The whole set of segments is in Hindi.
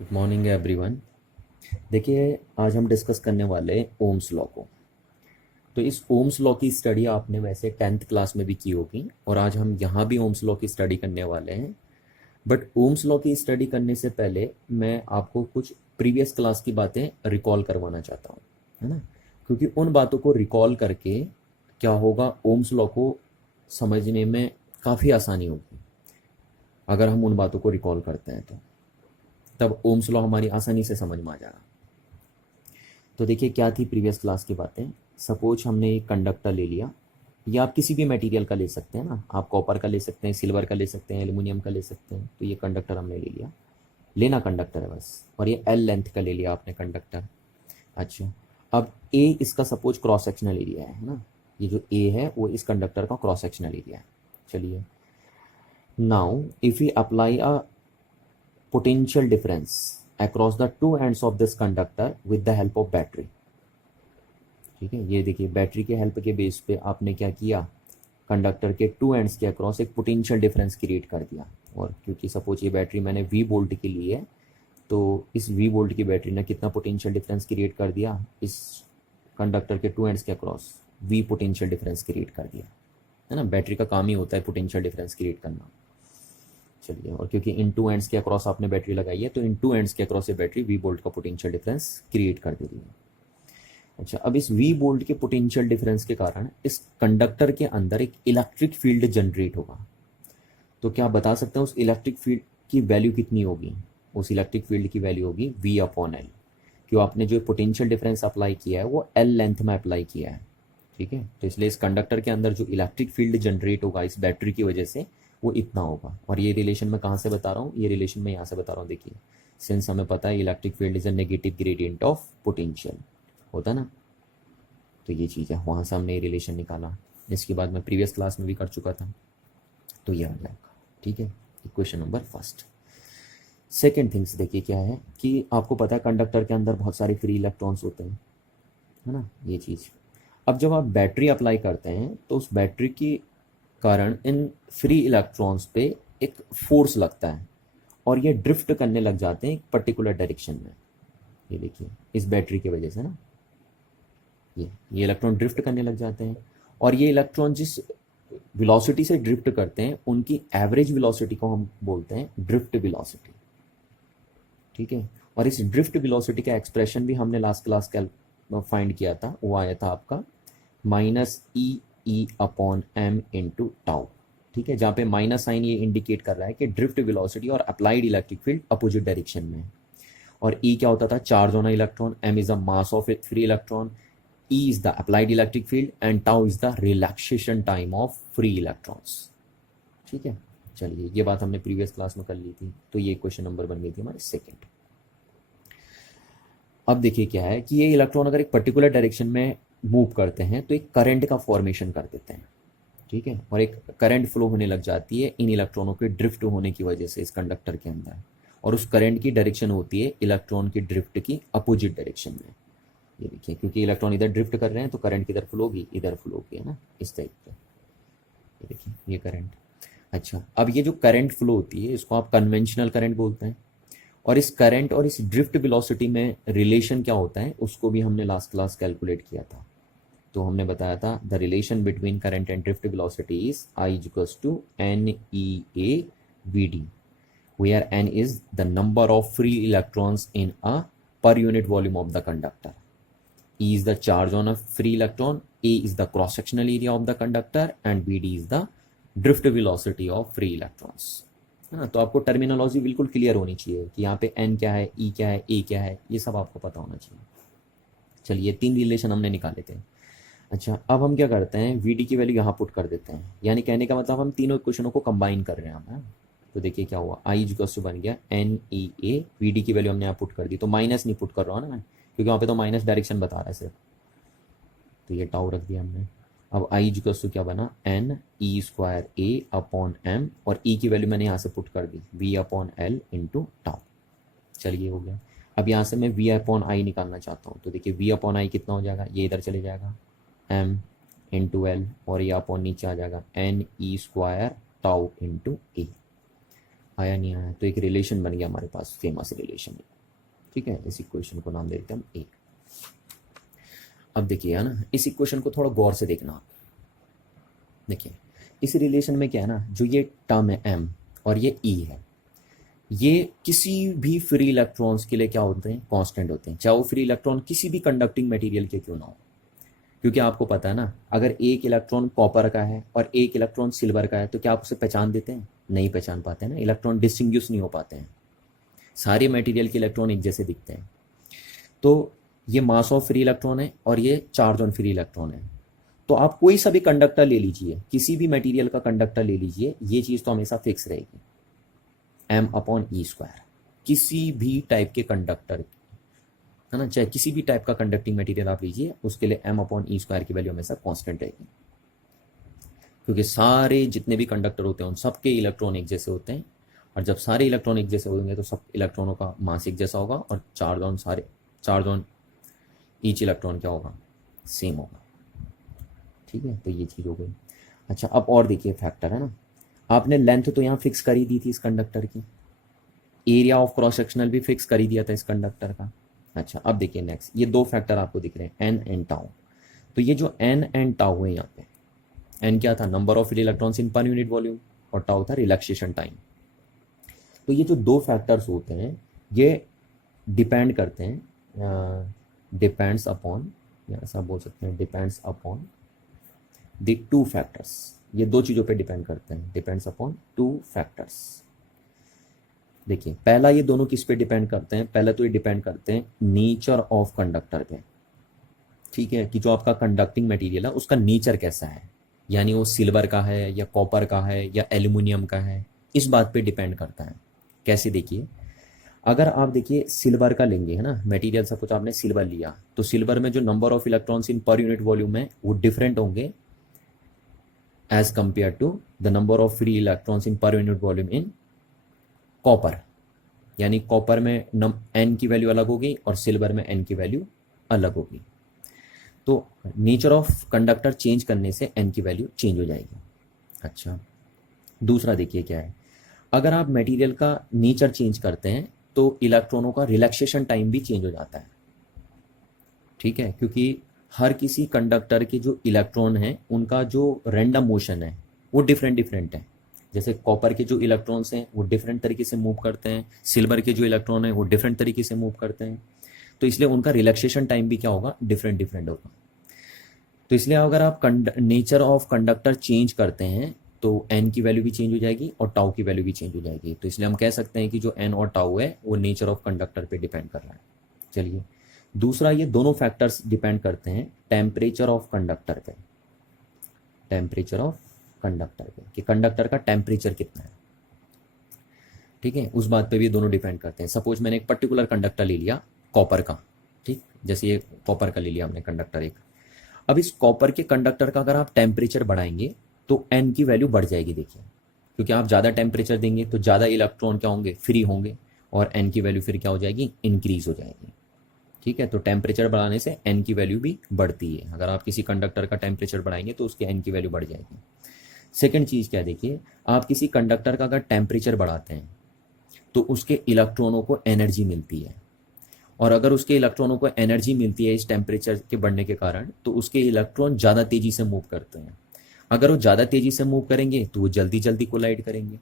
Good morning everyone. देखिए, आज हम डिस्कस करने वाले हैं ओम्स लॉ को। तो इस ओम्स लॉ की स्टडी आपने वैसे 10th क्लास में भी की होगी और आज हम यहाँ भी ओम्स लॉ की स्टडी करने वाले हैं। बट ओम्स लॉ की स्टडी करने से पहले मैं आपको कुछ प्रीवियस क्लास की बातें रिकॉल करवाना चाहता हूँ, है ना। क्योंकि उन बातों को रिकॉल करके क्या होगा, ओम्स लॉ को समझने में काफ़ी आसानी होगी। अगर हम उन बातों को रिकॉल करते हैं तो तब ओम्स लॉ हमारी आसानी से समझ में आ जाएगा। तो देखिए क्या थी प्रीवियस क्लास की बातें। सपोज हमने एक कंडक्टर ले लिया, या आप किसी भी मटेरियल का ले सकते हैं ना, आप कॉपर का ले सकते हैं, सिल्वर का ले सकते हैं, एल्यूमिनियम का ले सकते हैं। तो ये कंडक्टर हमने ले लिया, लेना कंडक्टर है बस, और ये एल लेंथ का ले लिया आपने कंडक्टर। अच्छा, अब ए इसका सपोज क्रॉस सेक्शनल एरिया है ना, ये जो ए है वो इस कंडक्टर का क्रॉस सेक्शनल एरिया है। चलिए, now if we apply a potential difference across the two ends of this conductor with the help of battery। ठीक है, ये देखिए बैटरी के हेल्प के बेस पे आपने क्या किया, कंडक्टर के टू एंड्स के अक्रॉस एक पोटेंशियल डिफरेंस क्रिएट कर दिया। और क्योंकि सपोज ये बैटरी मैंने वी वोल्ट की ली है, तो इस वी वोल्ट की बैटरी ने कितना पोटेंशियल डिफरेंस क्रिएट कर दिया, इस कंडक्टर के टू एंड्स के across V potential difference create कर दिया, है ना। बैटरी का काम ही होता है पोटेंशियल डिफरेंस क्रिएट करना। चलिए, और क्योंकि इन टू एंड्स के अक्रॉस आपने बैटरी लगाई है, तो इन टू एंड्स के अक्रॉस ये बैटरी वी वोल्ट का पोटेंशियल डिफरेंस क्रिएट कर देती है। अच्छा, अब इस वी वोल्ट के पोटेंशियल डिफरेंस के कारण इस कंडक्टर के अंदर एक इलेक्ट्रिक फील्ड जनरेट होगा। तो क्या बता सकते हैं उस इलेक्ट्रिक फील्ड की वैल्यू कितनी होगी? उस इलेक्ट्रिक फील्ड की वैल्यू होगी वी अपॉन एल। क्यों, आपने जो पोटेंशियल डिफरेंस अप्लाई किया है वो एल लेंथ में अप्लाई किया है। ठीक है, तो इसलिए इस कंडक्टर के अंदर जो इलेक्ट्रिक फील्ड जनरेट होगा इस बैटरी की वजह से वो इतना होगा। और ये रिलेशन मैं कहाँ से बता रहा हूँ, ये रिलेशन मैं यहाँ से बता रहा हूँ। देखिए, सिंस हमें पता है electric field is a negative gradient of potential, होता है ना, तो ये चीज़ है, वहाँ से हमने ये रिलेशन निकाला। इसके बाद मैं प्रीवियस क्लास में भी कर चुका था, तो ये आ जाएगा। ठीक है, equation number first. Second things देखिए क्या है कि आपको पता है कंडक्टर के अंदर बहुत सारे फ्री इलेक्ट्रॉन्स होते हैं, है ना, ये चीज़। अब जब आप बैटरी अप्लाई करते हैं तो उस बैटरी के कारण इन फ्री इलेक्ट्रॉन्स पे एक फोर्स लगता है और ये ड्रिफ्ट करने लग जाते हैं एक पर्टिकुलर डायरेक्शन में। ये देखिए इस बैटरी की वजह से ना, ये इलेक्ट्रॉन ड्रिफ्ट करने लग जाते हैं। और ये इलेक्ट्रॉन जिस वेलोसिटी से ड्रिफ्ट करते हैं उनकी एवरेज वेलोसिटी को हम बोलते हैं ड्रिफ्ट वेलोसिटी। ठीक है, और इस ड्रिफ्ट वेलोसिटी का एक्सप्रेशन भी हमने लास्ट क्लास फाइंड किया था, वो आया था आपका -e upon M into tau. ठीक है, जहाँ पे माइनस साइन ये इंडिकेट कर रहा है कि ड्रिफ्ट वेलोसिटी और applied electric field opposite direction में है। और ई क्या होता था, charge on electron, M is the mass of free electron, E is the applied electric field and tau is the relaxation time of free electrons. ठीक है, चलिए ये बात हमने प्रीवियस क्लास में कर ली थी, तो ये क्वेश्चन नंबर बन गई थी हमारे सेकेंड। अब देखिए क्या है कि ये इलेक्ट्रॉन अगर एक पर्टिकुलर डायरेक्शन में मूव करते हैं तो एक करंट का फॉर्मेशन कर देते हैं। ठीक है, और एक करंट फ्लो होने लग जाती है इन इलेक्ट्रॉनों के ड्रिफ्ट होने की वजह से इस कंडक्टर के अंदर, और उस करंट की डायरेक्शन होती है इलेक्ट्रॉन की ड्रिफ्ट की अपोजिट डायरेक्शन में। ये देखिए, क्योंकि इलेक्ट्रॉन इधर ड्रिफ्ट कर रहे हैं तो करंट किधर फ्लो होगी, इधर फ्लो होगी, है ना, इस टाइप पे। ये देखिए ये करंट। अच्छा, अब ये जो करंट फ्लो होती है इसको आप कन्वेंशनल करंट बोलते हैं। और इस करंट और इस ड्रिफ्ट वेलोसिटी में रिलेशन क्या होता है उसको भी हमने लास्ट क्लास कैलकुलेट किया था। तो हमने बताया था the relation between current and drift velocity is I equals to N E A V D, where n is the number of free electrons in a per unit volume of the conductor. E is the charge on a free electron, A is the cross sectional area of the conductor and Vd is the drift velocity of free electrons। है ना, तो आपको टर्मिनोलॉजी बिल्कुल क्लियर होनी चाहिए कि यहाँ पे n क्या है, E क्या है, A क्या है, ये सब आपको पता होना चाहिए। चलिए, तीन रिलेशन हमने निकाले थे। अच्छा, अब हम क्या करते हैं, Vd की वैल्यू यहाँ पुट कर देते हैं, यानी कहने का मतलब हम तीनों इक्वेशनों को कंबाइन कर रहे हैं हम। तो देखिए क्या हुआ, आई इक्वल्स टू बन गया N E A, V D की वैल्यू हमने यहाँ पुट कर दी, तो माइनस नहीं पुट कर रहा हूँ ना मैं, क्योंकि वहाँ पे तो माइनस डायरेक्शन बता रहा है सिर्फ, तो ये टाउ रख दिया हमने। अब आई इक्वल्स टू क्या बना, N E square A upon M, और ई की वैल्यू मैंने यहाँ से पुट कर दी V upon L into tau. चलिए हो गया। अब यहाँ से मैं वी अपॉन आई निकालना चाहता हूँ, तो देखिए वी अपॉन आई कितना हो जाएगा, ये इधर चले जाएगा एम इंटू एल, और ये अपॉन नीचे आ जाएगा N E square tau into A. आया नहीं आया, तो एक रिलेशन बन गया हमारे पास, फेमस रिलेशन। ठीक है, इस इक्वेशन को नाम दे देते हैं हम ए। अब देखिए है ना, इस इक्वेशन को थोड़ा गौर से देखना आप। देखिए इस रिलेशन में क्या है ना, जो ये टर्म है एम और ये ई है, ये किसी भी फ्री इलेक्ट्रॉन्स के लिए क्या होते हैं, कांस्टेंट होते हैं, चाहे वो फ्री इलेक्ट्रॉन किसी भी कंडक्टिंग मटेरियल के क्यों ना हो। क्योंकि आपको पता है ना, अगर एक इलेक्ट्रॉन कॉपर का है और एक इलेक्ट्रॉन सिल्वर का है, तो क्या आप उसे पहचान देते हैं? नहीं पहचान पाते हैं ना, इलेक्ट्रॉन डिस्टिंग्विश नहीं हो पाते हैं। सारे मटेरियल के इलेक्ट्रॉन एक जैसे दिखते हैं। तो ये मास ऑफ फ्री इलेक्ट्रॉन है और ये चार्ज ऑन फ्री इलेक्ट्रॉन है। तो आप कोई सा भी कंडक्टर ले लीजिए, किसी भी मटेरियल का कंडक्टर ले लीजिए, ये चीज़ तो हमेशा फिक्स रहेगी, एम अपॉन ई स्क्वायर। किसी भी टाइप के कंडक्टर, है ना, चाहे किसी भी टाइप का कंडक्टिंग मटेरियल आप लीजिए, उसके लिए एम अपॉन ई स्क्वायर की वैल्यू हमेशा कांस्टेंट रहेगी। क्योंकि सारे जितने भी कंडक्टर होते हैं उन सबके इलेक्ट्रॉन एक जैसे होते हैं, और जब सारे इलेक्ट्रॉन एक जैसे होंगे तो सब इलेक्ट्रॉनों का मास एक जैसा होगा, और चार्ज ऑन ईच इलेक्ट्रॉन क्या होगा, सेम होगा। ठीक है, तो ये चीज़ हो गई। अच्छा, अब और देखिए फैक्टर है ना, आपने लेंथ तो यहाँ फिक्स कर ही दी थी इस कंडक्टर की, एरिया ऑफ क्रॉस सेक्शनल भी फिक्स कर ही दिया था इस कंडक्टर का। अच्छा, अब देखिए नेक्स्ट, ये दो फैक्टर आपको दिख रहे हैं, एन एंड टाउ। तो ये जो एन एंड टाउ है यहाँ पे, एन क्या था, number of free electrons in per unit volume, और टाउ था रिलैक्सेशन टाइम। तो ये जो दो फैक्टर्स होते हैं, ये डिपेंड करते हैं, डिपेंड्स अपॉन, या ऐसा बोल सकते हैं, depends upon the two factors. ये दो चीज़ों पे डिपेंड करते हैं, डिपेंड्स अपॉन टू फैक्टर्स। देखिए पहला, ये दोनों किस पे डिपेंड करते हैं, पहले तो ये डिपेंड करते हैं नेचर ऑफ कंडक्टर पे। ठीक है, कि जो आपका कंडक्टिंग मटेरियल है उसका नेचर कैसा है, यानी वो सिल्वर का है या कॉपर का है या एल्यूमिनियम का है, इस बात पे डिपेंड करता है। कैसे, देखिए अगर आप देखिए सिल्वर का लेंगे, है ना, मटेरियल सब कुछ आपने सिल्वर लिया, तो सिल्वर में जो number of electrons in per unit volume है वो डिफरेंट होंगे as compare to the number of free electrons in per unit volume in copper. यानी कॉपर में एन की वैल्यू अलग होगी और सिल्वर में एन की वैल्यू अलग होगी। तो नेचर ऑफ कंडक्टर चेंज करने से एन की वैल्यू चेंज हो जाएगी। अच्छा, दूसरा देखिए क्या है, अगर आप मटेरियल का नेचर चेंज करते हैं तो इलेक्ट्रॉनों का रिलैक्सेशन टाइम भी चेंज हो जाता है। ठीक है, क्योंकि हर किसी कंडक्टर के जो इलेक्ट्रॉन हैं उनका जो रैंडम मोशन है वो डिफरेंट डिफरेंट है। जैसे कॉपर के जो इलेक्ट्रॉन्स हैं वो डिफरेंट तरीके से मूव करते हैं, सिल्वर के जो इलेक्ट्रॉन हैं वो डिफरेंट तरीके से मूव करते हैं, तो इसलिए उनका रिलैक्सेशन टाइम भी क्या होगा, डिफरेंट डिफरेंट होगा। तो इसलिए अगर आप नेचर ऑफ कंडक्टर चेंज करते हैं तो एन की वैल्यू भी चेंज हो जाएगी और टाउ की वैल्यू भी चेंज हो जाएगी। तो इसलिए हम कह सकते हैं कि जो एन और टाउ है वो नेचर ऑफ कंडक्टर पे डिपेंड कर रहा है। चलिए, दूसरा, ये दोनों फैक्टर्स डिपेंड करते हैं टेम्परेचर ऑफ कंडक्टर पे, टेम्परेचर ऑफ कंडक्टर पे, कि कंडक्टर का टेम्परेचर कितना है। ठीक है, उस बात पे भी दोनों डिपेंड करते हैं। सपोज मैंने एक पर्टिकुलर कंडक्टर ले लिया कॉपर का, ठीक, जैसे ये कॉपर का ले लिया हमने कंडक्टर एक। अब इस कॉपर के कंडक्टर का अगर आप टेम्परेचर बढ़ाएंगे तो एन की वैल्यू बढ़ जाएगी। देखिए, क्योंकि आप ज़्यादा टेम्परेचर देंगे तो ज़्यादा इलेक्ट्रॉन क्या होंगे, फ्री होंगे, और एन की वैल्यू फिर क्या हो जाएगी, इंक्रीज हो जाएगी। ठीक है, तो टेम्परेचर बढ़ाने से एन की वैल्यू भी बढ़ती है। अगर आप किसी कंडक्टर का टेम्परेचर बढ़ाएंगे तो उसके एन की वैल्यू बढ़ जाएगी। सेकेंड चीज़ क्या है, देखिए आप किसी कंडक्टर का अगर टेम्परेचर बढ़ाते हैं तो उसके इलेक्ट्रॉनों को एनर्जी मिलती है, और अगर उसके इलेक्ट्रॉनों को एनर्जी मिलती है इस टेम्परेचर के बढ़ने के कारण, तो उसके इलेक्ट्रॉन ज़्यादा तेज़ी से मूव करते हैं। अगर वो ज़्यादा तेज़ी से मूव करेंगे तो वो जल्दी जल्दी कोलाइड करेंगे,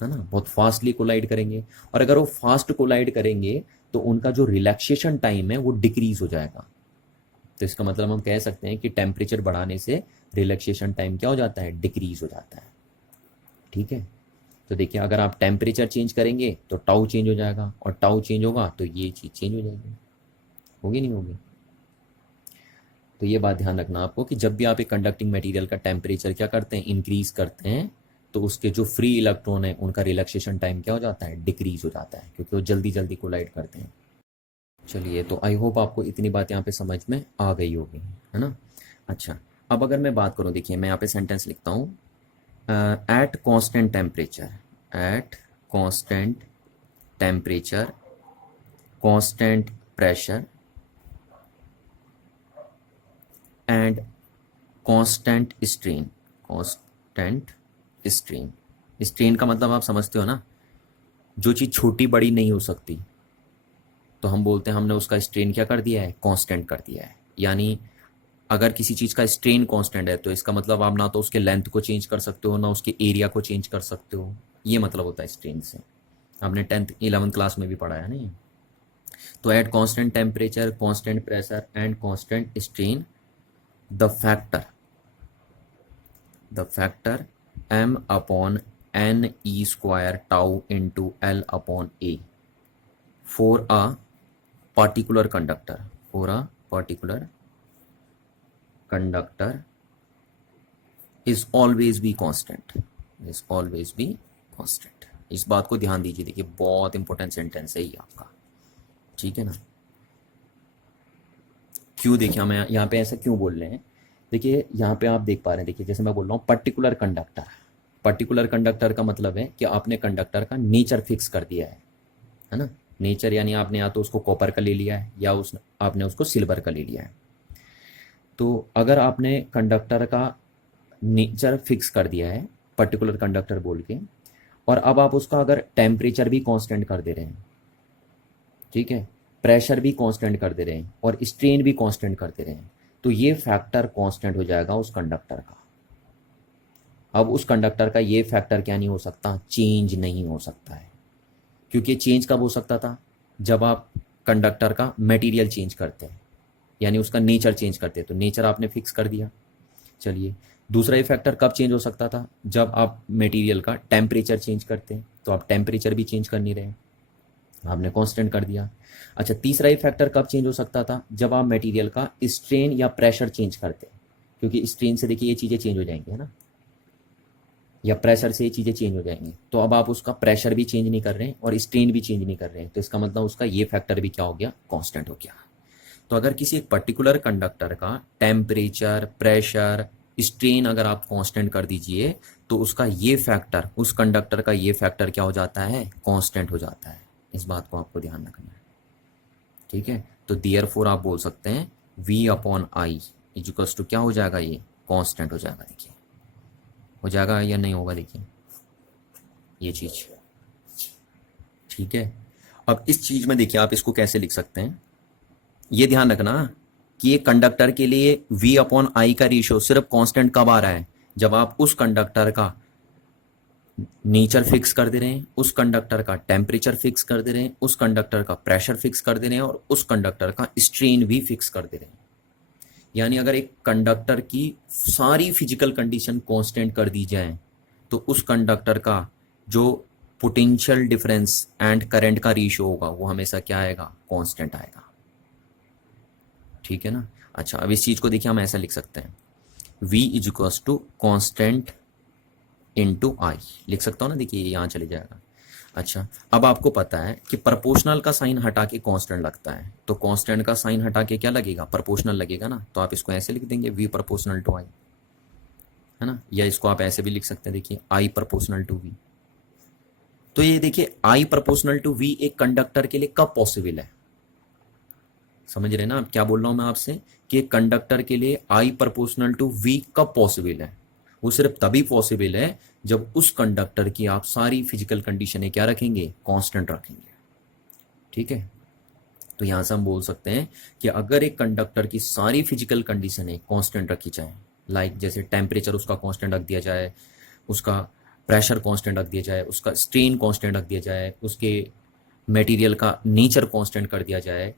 है ना, बहुत फास्टली कोलाइड करेंगे। और अगर वो फास्ट कोलाइड करेंगे तो उनका जो रिलैक्सेशन टाइम है वो डिक्रीज हो जाएगा। तो इसका मतलब हम कह सकते हैं कि टेम्परेचर बढ़ाने से रिलैक्सेशन टाइम क्या हो जाता है, डिक्रीज हो जाता है। ठीक है, तो देखिए अगर आप टेम्परेचर चेंज करेंगे तो टाउ चेंज हो जाएगा, और टाउ चेंज होगा तो ये चीज़ चेंज हो जाएगी, होगी नहीं होगी। तो ये बात ध्यान रखना आपको कि जब भी आप एक कंडक्टिंग मटेरियल का टेम्परेचर क्या करते हैं, इंक्रीज करते हैं, तो उसके जो फ्री इलेक्ट्रॉन है उनका रिलैक्सेशन टाइम क्या हो जाता है, डिक्रीज हो जाता है, क्योंकि वो जल्दी जल्दी कोलाइड करते हैं। चलिए, तो आई होप आपको इतनी बात यहाँ पे समझ में आ गई होगी, है ना। अच्छा, अब अगर मैं बात करूँ, देखिए मैं यहाँ पे सेंटेंस लिखता हूँ, at constant temperature, at constant temperature, constant pressure and constant strain, constant strain. Strain का मतलब आप समझते हो ना, जो चीज़ छोटी बड़ी नहीं हो सकती तो हम बोलते हैं हमने उसका स्ट्रेन क्या कर दिया है, कांस्टेंट कर दिया है। यानी अगर किसी चीज़ का स्ट्रेन कांस्टेंट है तो इसका मतलब आप ना तो उसके लेंथ को चेंज कर सकते हो ना उसके एरिया को चेंज कर सकते हो। ये मतलब होता है स्ट्रेन से। आपने 10th 11th क्लास में भी पढ़ा है ना ये। तो at constant temperature, constant pressure and constant strain the factor m upon n e square tau into l upon a for a particular conductor is always be constant। इस बात को ध्यान दीजिए, देखिए बहुत इंपॉर्टेंट सेंटेंस है ये आपका, ठीक है ना। क्यों, देखिए हम यहाँ पे ऐसा क्यों बोल रहे हैं, देखिए यहाँ पे आप देख पा रहे हैं, देखिए जैसे मैं बोल रहा हूँ पर्टिकुलर कंडक्टर का मतलब है कि आपने कंडक्टर का नेचर फिक्स कर दिया है ना। नेचर यानी आपने या तो उसको कॉपर का ले लिया है या आपने उसको सिल्वर का ले लिया है। तो अगर आपने कंडक्टर का नेचर फिक्स कर दिया है पर्टिकुलर कंडक्टर बोल के, और अब आप उसका अगर टेम्परेचर भी कांस्टेंट कर दे रहे हैं, ठीक है, प्रेशर भी कांस्टेंट कर दे रहे हैं और स्ट्रेन भी कांस्टेंट कर दे रहे हैं, तो ये फैक्टर कांस्टेंट हो जाएगा उस कंडक्टर का। अब उस कंडक्टर का ये फैक्टर क्या नहीं हो सकता, चेंज नहीं हो सकता है। क्योंकि चेंज कब हो सकता था, जब आप कंडक्टर का मटेरियल चेंज करते हैं, यानी उसका नेचर चेंज करते हैं, तो नेचर आपने फिक्स कर दिया। चलिए, दूसरा ये फैक्टर कब चेंज हो सकता था, जब आप मटेरियल का टेम्परेचर चेंज करते हैं, तो आप टेम्परेचर भी चेंज कर नहीं रहे, आपने कांस्टेंट कर दिया। अच्छा, तीसरा ये फैक्टर कब चेंज हो सकता था, जब आप मटेरियल का स्ट्रेन या प्रेशर चेंज करते हैं, क्योंकि स्ट्रेन से देखिए ये चीज़ें चेंज हो जाएंगी, है ना, या प्रेशर से ये चीज़ें चेंज हो जाएंगी। तो अब आप उसका प्रेशर भी चेंज नहीं कर रहे हैं और स्ट्रेन भी चेंज नहीं कर रहे हैं, तो इसका मतलब उसका ये फैक्टर भी क्या हो गया, कांस्टेंट हो गया। तो अगर किसी एक पर्टिकुलर कंडक्टर का टेम्परेचर, प्रेशर, स्ट्रेन अगर आप कांस्टेंट कर दीजिए तो उसका ये फैक्टर, उस कंडक्टर का ये फैक्टर क्या हो जाता है, कांस्टेंट हो जाता है। इस बात को आपको ध्यान रखना है, ठीक है। तो देयरफॉर आप बोल सकते हैं v upon I equals to क्या हो जाएगा, ये कांस्टेंट हो जाएगा। देखिए हो जाएगा या नहीं होगा, देखिए ये चीज़, ठीक है। अब इस चीज़ में देखिए आप इसको कैसे लिख सकते हैं, ये ध्यान रखना कि ये कंडक्टर के लिए v अपॉन आई का रेशियो सिर्फ कांस्टेंट कब आ रहा है, जब आप उस कंडक्टर का नेचर फिक्स कर दे रहे हैं, उस कंडक्टर का टेम्परेचर फिक्स कर दे रहे हैं, उस कंडक्टर का प्रेशर फिक्स कर दे रहे हैं और उस कंडक्टर का स्ट्रेन भी फिक्स कर दे रहे हैं। यानी अगर एक कंडक्टर की सारी फिजिकल कंडीशन कांस्टेंट कर दी जाए तो उस कंडक्टर का जो पोटेंशियल डिफरेंस एंड करंट का रेशियो होगा वो हमेशा क्या आएगा, कांस्टेंट आएगा, ठीक है ना। अच्छा, अब इस चीज़ को देखिए हम ऐसा लिख सकते हैं, v is to constant into I लिख सकता हूँ ना, देखिए यहाँ चले जाएगा। अच्छा, अब आपको पता है कि प्रोपोर्शनल का साइन हटा के कांस्टेंट लगता है, तो कांस्टेंट का साइन हटा के क्या लगेगा, प्रोपोर्शनल लगेगा ना। तो आप इसको ऐसे लिख देंगे v प्रोपोर्शनल टू आई, है ना, या इसको आप ऐसे भी लिख सकते हैं, देखिए i प्रोपोर्शनल टू v। तो ये देखिए i प्रोपोर्शनल टू v एक कंडक्टर के लिए कब पॉसिबल है, समझ रहे हैं ना आप क्या बोल रहा हूं मैं आपसे, कि एक कंडक्टर के लिए i प्रोपोर्शनल टू v कब पॉसिबल है, वो सिर्फ तभी पॉसिबल है जब उस कंडक्टर की आप सारी फिजिकल कंडीशनें क्या रखेंगे, कांस्टेंट रखेंगे, ठीक है। तो यहां से हम बोल सकते हैं कि अगर एक कंडक्टर की सारी फिजिकल कंडीशनें कांस्टेंट रखी जाए, लाइक जैसे टेम्परेचर उसका कांस्टेंट रख दिया जाए, उसका प्रेशर कांस्टेंट रख दिया जाए, उसका स्ट्रेन कांस्टेंट रख दिया जाए, उसके मटेरियल का नेचर कांस्टेंट कर दिया जाए,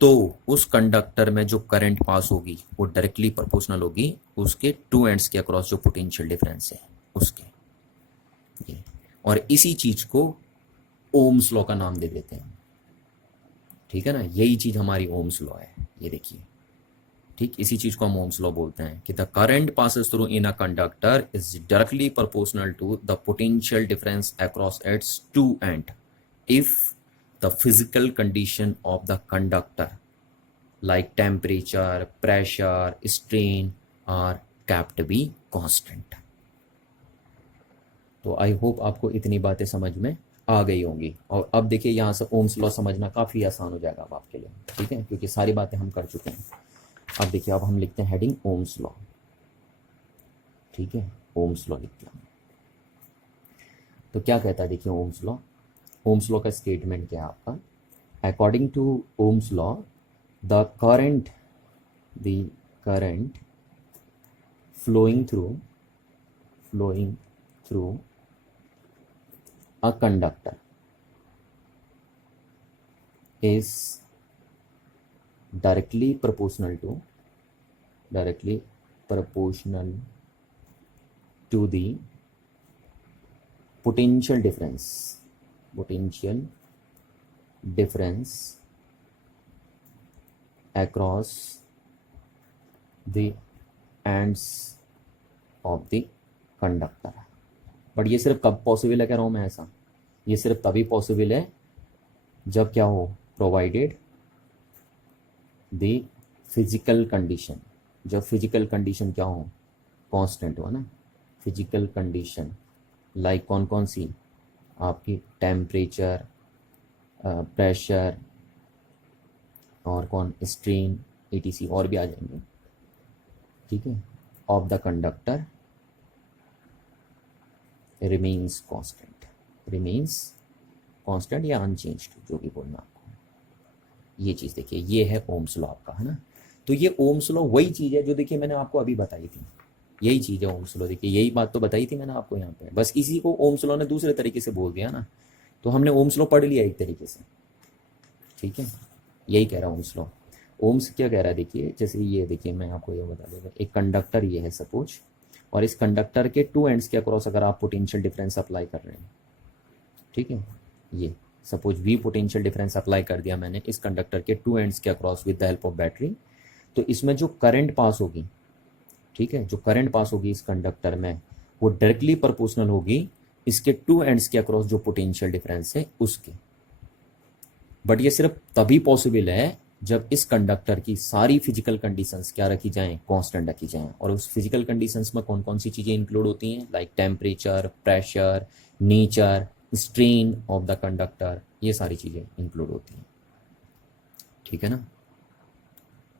तो उस कंडक्टर में जो करंट पास होगी वो डायरेक्टली प्रोपोर्शनल होगी उसके टू एंड्स के अक्रॉस जो पोटेंशियल डिफरेंस है उसके, ये। और इसी चीज को ओम्स लॉ का नाम दे देते हैं, ठीक है ना, यही चीज हमारी ओम्स लॉ है, ये देखिए, ठीक, इसी चीज को हम ओम्स लॉ बोलते हैं कि the current passes through in a conductor is directly proportional to the potential difference across its two end if the physical condition of the conductor like temperature, pressure, strain are kept to be constant। तो आई होप आपको इतनी बातें समझ में आ गई होंगी, और अब देखिए यहाँ से ओम्स लॉ समझना काफ़ी आसान हो जाएगा अब आपके लिए, ठीक है, क्योंकि सारी बातें हम कर चुके हैं। अब देखिए, अब हम लिखते हैं हेडिंग ओम्स लॉ, ठीक है, ओम्स लॉ लिखते हैं। तो क्या कहता है, देखिए ओम्स लॉ, ओम्स लॉ का स्टेटमेंट क्या है आपका? According to Ohm's law the current flowing through a conductor is directly proportional to the potential difference across the ends of the conductor. But ये सिर्फ कब पॉसिबल है कह रहा हूँ मैं ऐसा, ये सिर्फ तभी पॉसिबल है जब क्या हो, प्रोवाइडेड द फिजिकल कंडीशन, जब फिजिकल कंडीशन क्या हो, कांस्टेंट हो ना। फिजिकल कंडीशन लाइक कौन कौन सी आपकी, टेम्परेचर, प्रेशर और कौन, स्ट्रेन, etc और भी आ जाएंगे, ठीक है। Of the conductor remains constant या अनचेंज्ड, जो भी बोलना आपको। ये चीज़ देखिए, ये है ओम्स लॉ आपका, है ना। तो ये ओम्स लॉ वही चीज़ है जो देखिए मैंने आपको अभी बताई थी, यही चीज़ है ओम्स लॉ। देखिए यही बात तो बताई थी मैंने आपको यहाँ पे, बस इसी को ओम्स लॉ ने दूसरे तरीके से बोल दिया ना, तो हमने ओम्स लॉ पढ़ लिया एक तरीके से, ठीक है। यही कह रहा हूँ ओम्स लॉ। ओम्स क्या कह रहा है देखिए, जैसे ये देखिए मैं आपको ये बता दूँगा, एक कंडक्टर ये है सपोज, और इस कंडक्टर के टू एंड्स के अक्रॉस अगर आप पोटेंशियल डिफरेंस अप्लाई कर रहे हैं, ठीक है, ये suppose we potential difference apply कर दिया मैंने इस कंडक्टर के टू एंड्स के across with the help of battery, तो इसमें जो करंट पास होगी, ठीक है, जो करंट पास होगी इस कंडक्टर में, वो डायरेक्टली प्रोपोर्शनल होगी इसके टू एंड्स के अक्रॉस जो पोटेंशियल डिफरेंस है उसके। बट ये सिर्फ तभी पॉसिबल है जब इस कंडक्टर की सारी फिजिकल कंडीशंस क्या रखी जाएं, कांस्टेंट रखी जाएं। और उस फिजिकल कंडीशंस में कौन कौन सी चीज़ें इंक्लूड होती हैं, like temperature, pressure, nature, strain of the conductor, ये सारी चीज़ें इंक्लूड होती हैं, ठीक है ना।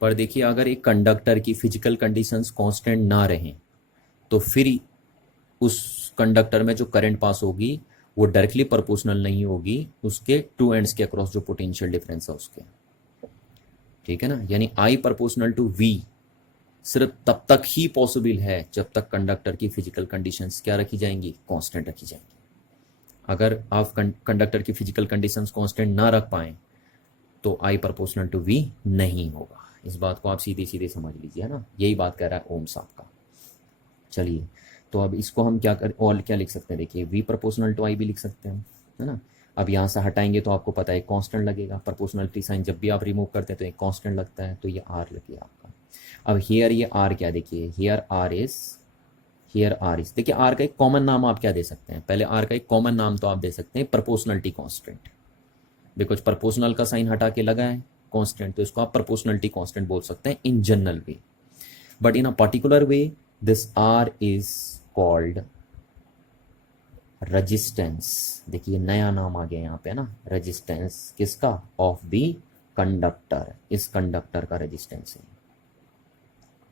पर देखिए अगर एक कंडक्टर की फिजिकल कंडीशंस कांस्टेंट ना रहें तो फिर उस कंडक्टर में जो करंट पास होगी वो डायरेक्टली प्रोपोर्शनल नहीं होगी उसके टू एंड्स के अक्रॉस जो पोटेंशियल डिफरेंस है उसके, ठीक है ना। यानी I प्रोपोर्शनल टू V सिर्फ तब तक ही पॉसिबल है जब तक कंडक्टर की फिजिकल कंडीशंस क्या रखी जाएंगी, कांस्टेंट रखी जाएंगी। अगर आप कंडक्टर की फिजिकल कंडीशंस कांस्टेंट ना रख पाएँ तो I प्रोपोर्शनल टू V नहीं होगा। इस बात को आप सीधे सीधे समझ लीजिए, है ना। यही बात कह रहा है ओम्स आपका। चलिए तो अब इसको हम क्या कर, और क्या लिख सकते हैं, देखिए V प्रोपोर्शनल टू I भी लिख सकते हैं, है ना। अब यहाँ से हटाएंगे तो आपको पता है कांस्टेंट लगेगा, प्रोपोर्शनलिटी साइन जब भी आप रिमूव करते हैं तो एक कांस्टेंट लगता है, तो ये R लगेगा आपका। अब हियर ये R क्या, देखिए हियर R इज, देखिए R का एक कॉमन नाम आप क्या दे सकते हैं, पहले R का एक कॉमन नाम तो आप दे सकते हैं प्रोपोर्शनलिटी कांस्टेंट, बिकॉज प्रोपोर्शनल का साइन हटा के लगा है कांस्टेंट, तो इसको आप प्रोपोर्शनलिटी कांस्टेंट बोल सकते हैं in general way. But in a particular way this R is called resistance. देखिए नया नाम आ गया यहाँ पे ना, रेजिस्टेंस किसका, ऑफ द कंडक्टर, इस कंडक्टर का रेजिस्टेंस है।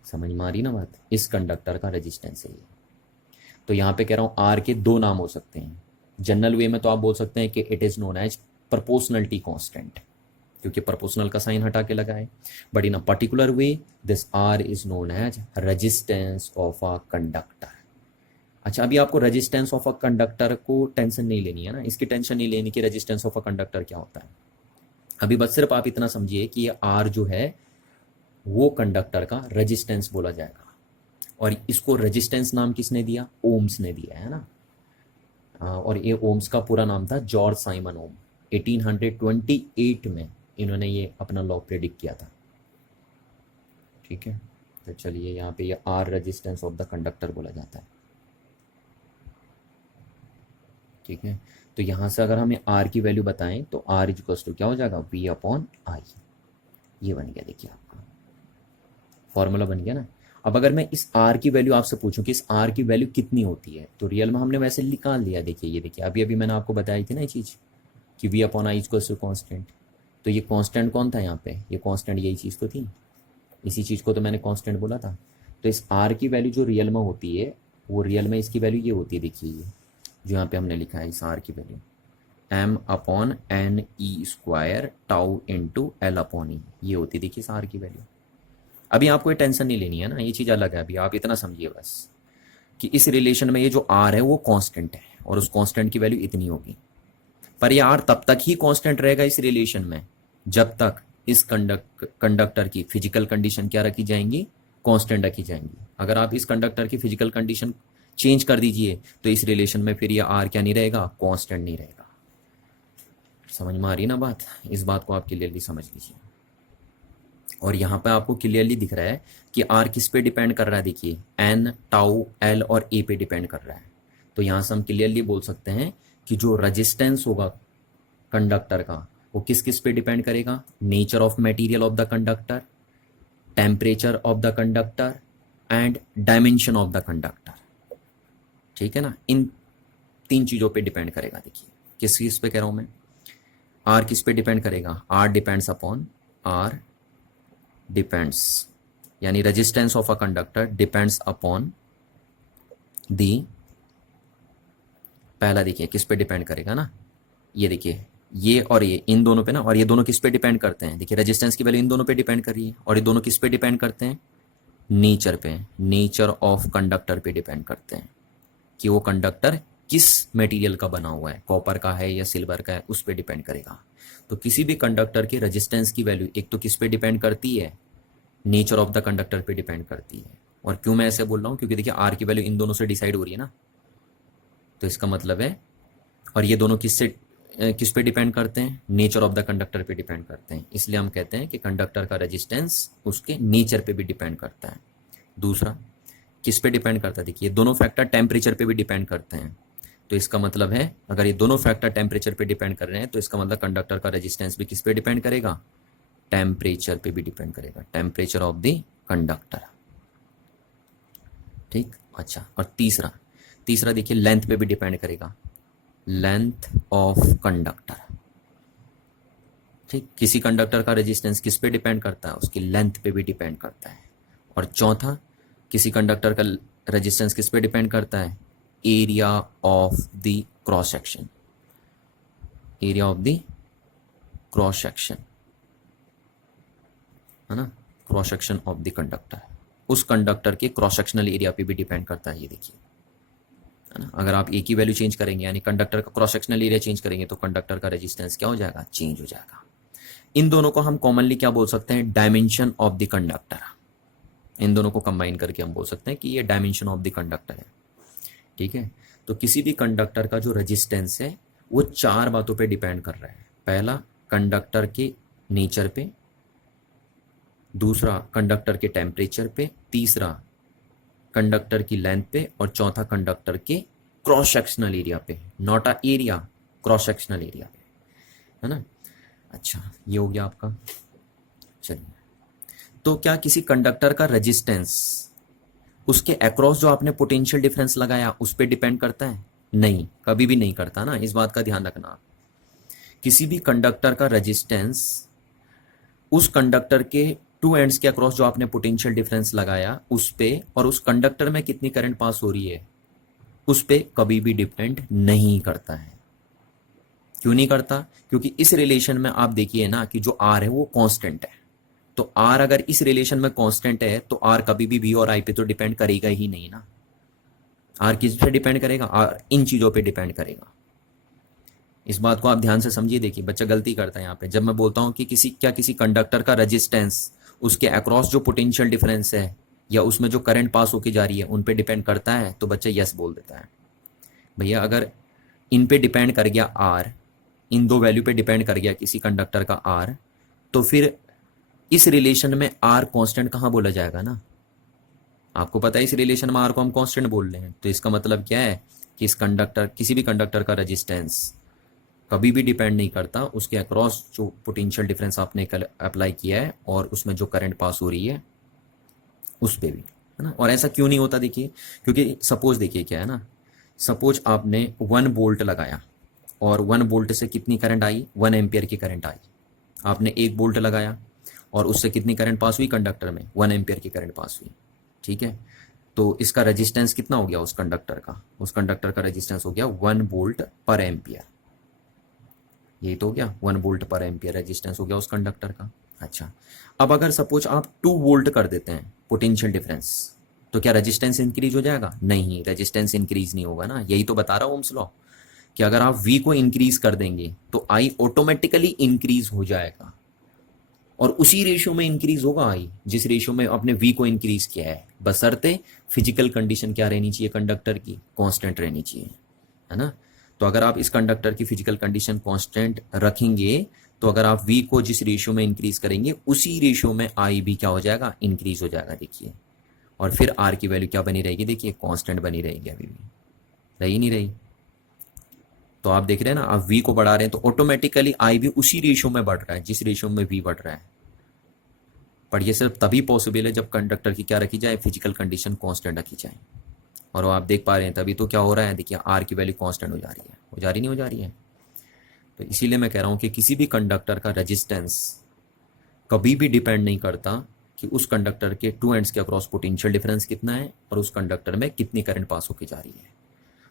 समझ में आ रही ना बात, इस कंडक्टर का रेजिस्टेंस है ये। तो यहाँ पे कह रहा हूँ आर के दो नाम हो सकते हैं। जनरल वे में तो आप बोल सकते हैं कि it is known as proportionality constant, क्योंकि प्रोपोर्शनल का साइन हटा के लगा है। But in a particular way this R is known as resistance of a conductor. अच्छा अभी आपको रेजिस्टेंस ऑफ अ कंडक्टर को टेंशन नहीं लेनी है ना, इसकी टेंशन नहीं लेनी कि रेजिस्टेंस ऑफ अ कंडक्टर क्या होता है। अभी बस सिर्फ आप इतना समझिए कि ये आर जो है वो कंडक्टर का रेजिस्टेंस बोला जाएगा, और इसको रेजिस्टेंस नाम किसने दिया, ओम्स ने दिया है ना। और ये ओम्स का पूरा नाम था जॉर्ज साइमन ओम। 1828 में इन्होंने ये अपना लॉ प्रेडिक्ट किया था, ठीक है। तो चलिए यहाँ पे ये R resistance of the conductor बोला जाता है, ठीक है। तो यहाँ से अगर हमें आर की वैल्यू बताएं तो आर इक्वल्स टू क्या हो जाएगा, वी अपॉन आई। ये बन गया, देखिए आपका फॉर्मूला बन गया ना। अब अगर मैं इस आर की वैल्यू आपसे पूछूं कि इस आर की वैल्यू कितनी होती है, तो रियल में हमने वैसे निकाल लिया। देखिए ये देखिए अभी अभी मैंने आपको बताई थी ना ये चीज़ कि V upon I equals to constant. तो ये कॉन्स्टेंट कौन था यहाँ पे, ये कॉन्स्टेंट यही चीज़ तो थी, इसी चीज़ को तो मैंने कॉन्स्टेंट बोला था। तो इस आर की वैल्यू जो रियल में होती है वो रियल में इसकी वैल्यू ये होती है, देखिए ये जो यहाँ पे हमने लिखा है इस आर की value, M upon N E square tau into L upon E, ये होती देखिए आर की वैल्यू। अभी आपको ये टेंशन नहीं लेनी है ना, ये चीज़ अलग है, अभी आप इतना समझिए बस कि इस रिलेशन में ये जो आर है वो कांस्टेंट है और उस कांस्टेंट की वैल्यू इतनी होगी। पर ये आर तब तक ही कांस्टेंट रहेगा इस रिलेशन में जब तक इस कंडक्टर की फिजिकल कंडीशन क्या रखी जाएंगी, कांस्टेंट रखी जाएंगी। अगर आप इस कंडक्टर की फिजिकल कंडीशन चेंज कर दीजिए तो इस रिलेशन में फिर ये आर क्या नहीं रहेगा, कांस्टेंट नहीं रहेगा। समझ में आ रही ना बात, इस बात को आप क्लियरली समझ लीजिए। और यहाँ पे आपको क्लियरली दिख रहा है कि आर किस पे डिपेंड कर रहा है, देखिए एन टाउ एल और ए पे डिपेंड कर रहा है। तो यहाँ से हम क्लियरली बोल सकते हैं कि जो रजिस्टेंस होगा कंडक्टर का वो किस किस पे डिपेंड करेगा, nature of material of the conductor, temperature of the conductor and dimension of the conductor. ठीक है ना, इन तीन चीज़ों पे डिपेंड करेगा। देखिए किस चीज़ पे कह रहा हूँ मैं, आर किस पे डिपेंड करेगा, R depends upon, R depends यानी resistance of a conductor depends upon the, पहला देखिए किस पे डिपेंड करेगा ना, ये देखिए ये और ये इन दोनों पे ना, और ये दोनों किस पे डिपेंड करते हैं, देखिए रेजिस्टेंस की वैल्यू इन दोनों पे डिपेंड कर रही है और ये दोनों किस पे डिपेंड करते हैं, नेचर पे, नेचर ऑफ कंडक्टर पे डिपेंड करते हैं कि वो कंडक्टर किस मटेरियल का बना हुआ है, कॉपर का है या सिल्वर का है, उस पे डिपेंड करेगा। तो किसी भी कंडक्टर के रेजिस्टेंस की वैल्यू एक तो किस पे डिपेंड करती है, नेचर ऑफ द कंडक्टर पे डिपेंड करती है। और क्यों मैं ऐसे बोल रहा हूँ, क्योंकि देखिए आर की वैल्यू इन दोनों से डिसाइड हो रही है ना, तो इसका मतलब है, और ये दोनों किस पे डिपेंड करते हैं, नेचर ऑफ द कंडक्टर पे डिपेंड करते हैं। इसलिए हम कहते हैं कि कंडक्टर का रेजिस्टेंस उसके नेचर पे भी डिपेंड करता है। दूसरा किस पे डिपेंड करता है, देखिए दोनों फैक्टर टेम्परेचर पे भी डिपेंड करते हैं। तो इसका मतलब है अगर ये दोनों फैक्टर टेम्परेचर पे डिपेंड कर रहे हैं तो इसका मतलब कंडक्टर का रेजिस्टेंस भी किस पे डिपेंड करेगा, टेम्परेचर पे भी डिपेंड करेगा, टेम्परेचर ऑफ द कंडक्टर। ठीक, अच्छा। और तीसरा तीसरा देखिए लेंथ पे भी डिपेंड करेगा, लेंथ ऑफ कंडक्टर। ठीक, किसी कंडक्टर का रेजिस्टेंस किस पे डिपेंड करता है, उसकी लेंथ पे भी डिपेंड करता है। और चौथा, किसी कंडक्टर का रेजिस्टेंस किस पे डिपेंड करता है, area of the cross section, area of the cross section है ना, cross section of the conductor, उस कंडक्टर के क्रॉस सेक्शनल एरिया पे भी डिपेंड करता है। ये देखिए है ना, अगर आप एक ही वैल्यू चेंज करेंगे यानी कंडक्टर का क्रॉस सेक्शनल एरिया चेंज करेंगे तो कंडक्टर का रेजिस्टेंस क्या हो जाएगा, चेंज हो जाएगा। इन दोनों को हम कॉमनली क्या बोल सकते हैं, डायमेंशन ऑफ द कंडक्टर। इन दोनों को कंबाइन करके हम बोल सकते हैं कि ये डायमेंशन ऑफ द कंडक्टर है। ठीक है, तो किसी भी कंडक्टर का जो रेजिस्टेंस है वो चार बातों पे डिपेंड कर रहा है। पहला कंडक्टर के नेचर पे, दूसरा कंडक्टर के टेम्परेचर पे, तीसरा कंडक्टर की लेंथ पे, और चौथा कंडक्टर के क्रॉस सेक्शनल एरिया पे, not a area, cross sectional area पे, है ना। अच्छा, ये हो गया आपका। चलिए, तो क्या किसी कंडक्टर का रेजिस्टेंस उसके अक्रॉस जो आपने पोटेंशियल डिफरेंस लगाया उस पर डिपेंड करता है, नहीं, कभी भी नहीं करता ना, इस बात का ध्यान रखना। किसी भी कंडक्टर का रेजिस्टेंस उस कंडक्टर के टू एंड्स के अक्रॉस जो आपने पोटेंशियल डिफरेंस लगाया उस पे, और उस कंडक्टर में कितनी करंट पास हो रही है उस पे कभी भी डिपेंड नहीं करता है। क्यों नहीं करता, क्योंकि इस रिलेशन में आप देखिए ना कि जो आर है वो कांस्टेंट है। तो आर अगर इस रिलेशन में कांस्टेंट है तो आर कभी भी वी और आई पे तो डिपेंड करेगा ही नहीं ना। आर किस पे डिपेंड करेगा, आर इन चीजों पे डिपेंड करेगा। इस बात को आप ध्यान से समझिए। देखिए बच्चा गलती करता है यहाँ पे, जब मैं बोलता हूँ कि किसी कंडक्टर का रेजिस्टेंस उसके अक्रॉस जो पोटेंशियल डिफरेंस है या उसमें जो करंट पास होके जा रही है उन पे डिपेंड करता है, तो बच्चा यस बोल देता है। भैया अगर इन पे डिपेंड कर गया आर, इन दो वैल्यू पे डिपेंड कर गया किसी कंडक्टर का आर, तो फिर इस रिलेशन में आर कांस्टेंट कहाँ बोला जाएगा ना। आपको पता है इस रिलेशन में आर को हम कांस्टेंट बोल रहे हैं, तो इसका मतलब क्या है कि किसी भी कंडक्टर का रेजिस्टेंस कभी भी डिपेंड नहीं करता उसके अक्रॉस जो पोटेंशियल डिफरेंस आपने अप्लाई किया है और उसमें जो करंट पास हो रही है उस पे भी, है ना। और ऐसा क्यों नहीं होता, देखिए क्योंकि सपोज देखिए क्या है ना, सपोज आपने 1 वोल्ट लगाया और 1 वोल्ट से कितनी करंट आई, 1 एम्पियर की करंट आई। आपने 1 वोल्ट लगाया और उससे कितनी करंट पास हुई कंडक्टर में, 1 एम्पियर की करंट पास हुई। ठीक है, तो इसका रेजिस्टेंस कितना हो गया उस कंडक्टर का, उस कंडक्टर का रेजिस्टेंस हो गया 1 वोल्ट पर एम्पियर। यही तो हो गया, 1 वोल्ट/एम्पियर रेजिस्टेंस हो गया उस कंडक्टर का। अच्छा, अब अगर सपोज आप 2 वोल्ट कर देते हैं पोटेंशियल डिफरेंस, तो क्या रेजिस्टेंस इंक्रीज हो जाएगा? नहीं, रेजिस्टेंस इंक्रीज नहीं होगा ना। यही तो बता रहा हूँ ओम्स लॉ, कि अगर आप V को इंक्रीज कर देंगे तो I ऑटोमेटिकली इंक्रीज हो जाएगा, और उसी रेशियो में इंक्रीज होगा I जिस रेशियो में आपने V को इंक्रीज किया है, बशर्ते फिजिकल कंडीशन क्या रहनी चाहिए कंडक्टर की? कांस्टेंट रहनी चाहिए, है ना। तो अगर आप इस कंडक्टर की फिजिकल कंडीशन कांस्टेंट रखेंगे, तो अगर आप V को जिस रेशियो में इंक्रीज करेंगे उसी रेशियो में I भी क्या हो जाएगा? इंक्रीज हो जाएगा, देखिए। और फिर R की वैल्यू क्या बनी रहेगी? देखिए कांस्टेंट बनी रहेगी, अभी भी रही नहीं रही। तो आप देख रहे हैं ना, आप V को बढ़ा रहे हैं तो ऑटोमेटिकली I भी उसी रेशियो में बढ़ रहा है जिस रेशियो में V बढ़ रहा है। पर ये सिर्फ तभी पॉसिबल है जब कंडक्टर की क्या रखी जाए? फिजिकल कंडीशन कांस्टेंट रखी जाए। और वो आप देख पा रहे हैं, तभी तो क्या हो रहा है, देखिए R की वैल्यू कांस्टेंट हो जा रही है, हो जा रही नहीं हो जा रही है। तो इसीलिए मैं कह रहा हूँ कि किसी भी कंडक्टर का रेजिस्टेंस कभी भी डिपेंड नहीं करता कि उस कंडक्टर के टू एंड्स के अक्रॉस पोटेंशियल डिफरेंस कितना है और उस कंडक्टर में कितनी करंट पास होकर जा रही है।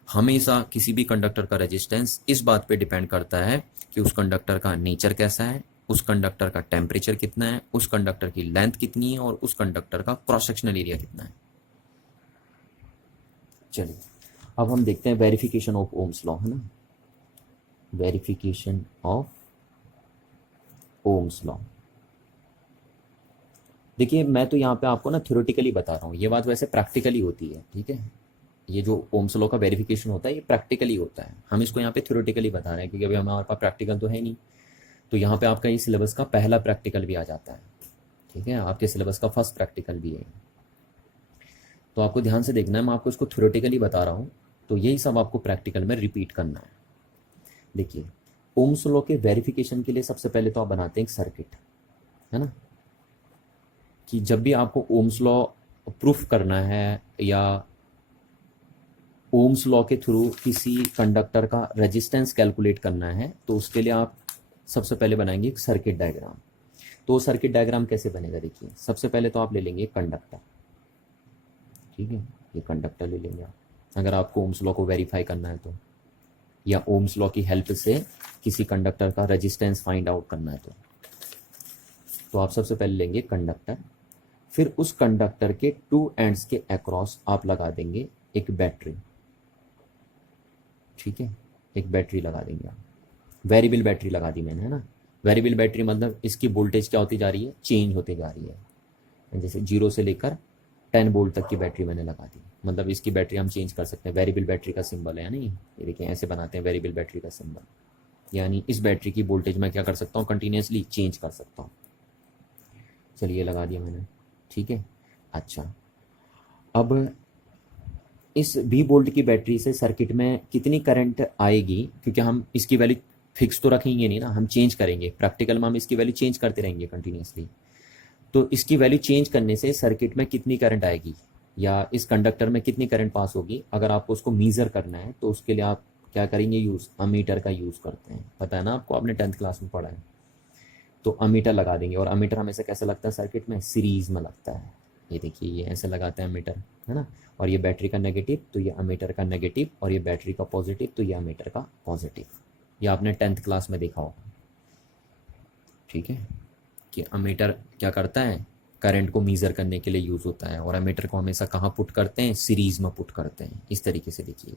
हमेशा किसी भी कंडक्टर का रेजिस्टेंस इस बात पे डिपेंड करता है कि उस कंडक्टर का नेचर कैसा है, उस कंडक्टर का टेम्परेचर कितना है, उस कंडक्टर की लेंथ कितनी है और उस कंडक्टर का क्रॉस सेक्शनल एरिया कितना है। चलिए, अब हम देखते हैं वेरिफिकेशन ऑफ ओम्स लॉ, है ना। Verification of Ohm's law. देखिए, मैं तो यहाँ पे आपको ना थ्योरेटिकली बता रहा हूँ, ये बात वैसे प्रैक्टिकली होती है, ठीक है। ये जो ओम्स लॉ का वेरिफिकेशन होता है ये प्रैक्टिकली होता है, हम इसको यहाँ पे थ्योरेटिकली बता रहे हैं क्योंकि अभी हमारे पास प्रैक्टिकल तो है नहीं। तो यहाँ पे आपका ये सिलेबस का पहला प्रैक्टिकल भी आ जाता है, ठीक है, आपके सिलेबस का फर्स्ट प्रैक्टिकल भी है। तो आपको ध्यान से देखना है, मैं आपको इसको थ्योरेटिकली बता रहा हूँ, तो यही सब आपको प्रैक्टिकल में रिपीट करना है। देखिए, ओम्स लॉ के वेरिफिकेशन के लिए सबसे पहले तो आप बनाते हैं एक सर्किट, है ना। कि जब भी आपको ओम्स लॉ प्रूफ करना है या ओम्स लॉ के थ्रू किसी कंडक्टर का रेजिस्टेंस कैलकुलेट करना है, तो उसके लिए आप सबसे पहले बनाएंगे एक सर्किट डायग्राम। तो सर्किट डायग्राम कैसे बनेगा? देखिए, सबसे पहले तो आप ले लेंगे कंडक्टर, ठीक है, ये कंडक्टर ले लेंगे आप, अगर आपको ओम्स लॉ को वेरीफाई करना है तो, या ओम्स लॉ की हेल्प से किसी कंडक्टर का रेजिस्टेंस फाइंड आउट करना है तो आप सबसे पहले लेंगे कंडक्टर। फिर उस कंडक्टर के टू एंड्स के अक्रॉस आप लगा देंगे एक बैटरी, ठीक है, एक बैटरी लगा देंगे आप। वेरिएबल बैटरी लगा दी मैंने, है ना। वेरिएबल बैटरी मतलब इसकी वोल्टेज क्या होती जा रही है? चेंज होती जा रही है। जैसे 0 से लेकर 10 वोल्ट तक की बैटरी मैंने लगा दी, मतलब इसकी बैटरी हम चेंज कर सकते हैं। वेरिएबल बैटरी का सिंबल है, नहीं, ये देखिए ऐसे बनाते हैं वेरिएबल बैटरी का सिंबल, यानी इस बैटरी की वोल्टेज मैं क्या कर सकता हूँ? कंटिन्यूसली चेंज कर सकता हूँ। चलिए, लगा दिया मैंने, ठीक है। अच्छा, अब इस 20 वोल्ट की बैटरी से सर्किट में कितनी करंट आएगी? क्योंकि हम इसकी वैल्यू फिक्स तो रखेंगे नहीं ना, हम चेंज करेंगे। प्रैक्टिकल में हम इसकी वैल्यू चेंज करते रहेंगे कंटिन्यूसली। तो इसकी वैल्यू चेंज करने से सर्किट में कितनी करंट आएगी या इस कंडक्टर में कितनी करंट पास होगी, अगर आपको उसको मीज़र करना है तो उसके लिए आप क्या करेंगे? यूज़ अमीटर का यूज़ करते हैं, पता है ना आपको, आपने 10th क्लास में पढ़ा है। तो अमीटर लगा देंगे, और अमीटर हमेशा कैसे लगता है सर्किट में? सीरीज में लगता है। ये देखिए, ये ऐसे लगाते हैं अमीटर, है ना। और ये बैटरी का नेगेटिव तो ये अमीटर का नेगेटिव, और ये बैटरी का पॉजिटिव तो ये अमीटर का पॉजिटिव। ये आपने 10th क्लास में देखा होगा, ठीक है, कि अमीटर क्या करता है? करंट को मीज़र करने के लिए यूज़ होता है, और अमीटर को हमेशा कहाँ पुट करते हैं? सीरीज में पुट करते हैं, इस तरीके से देखिए।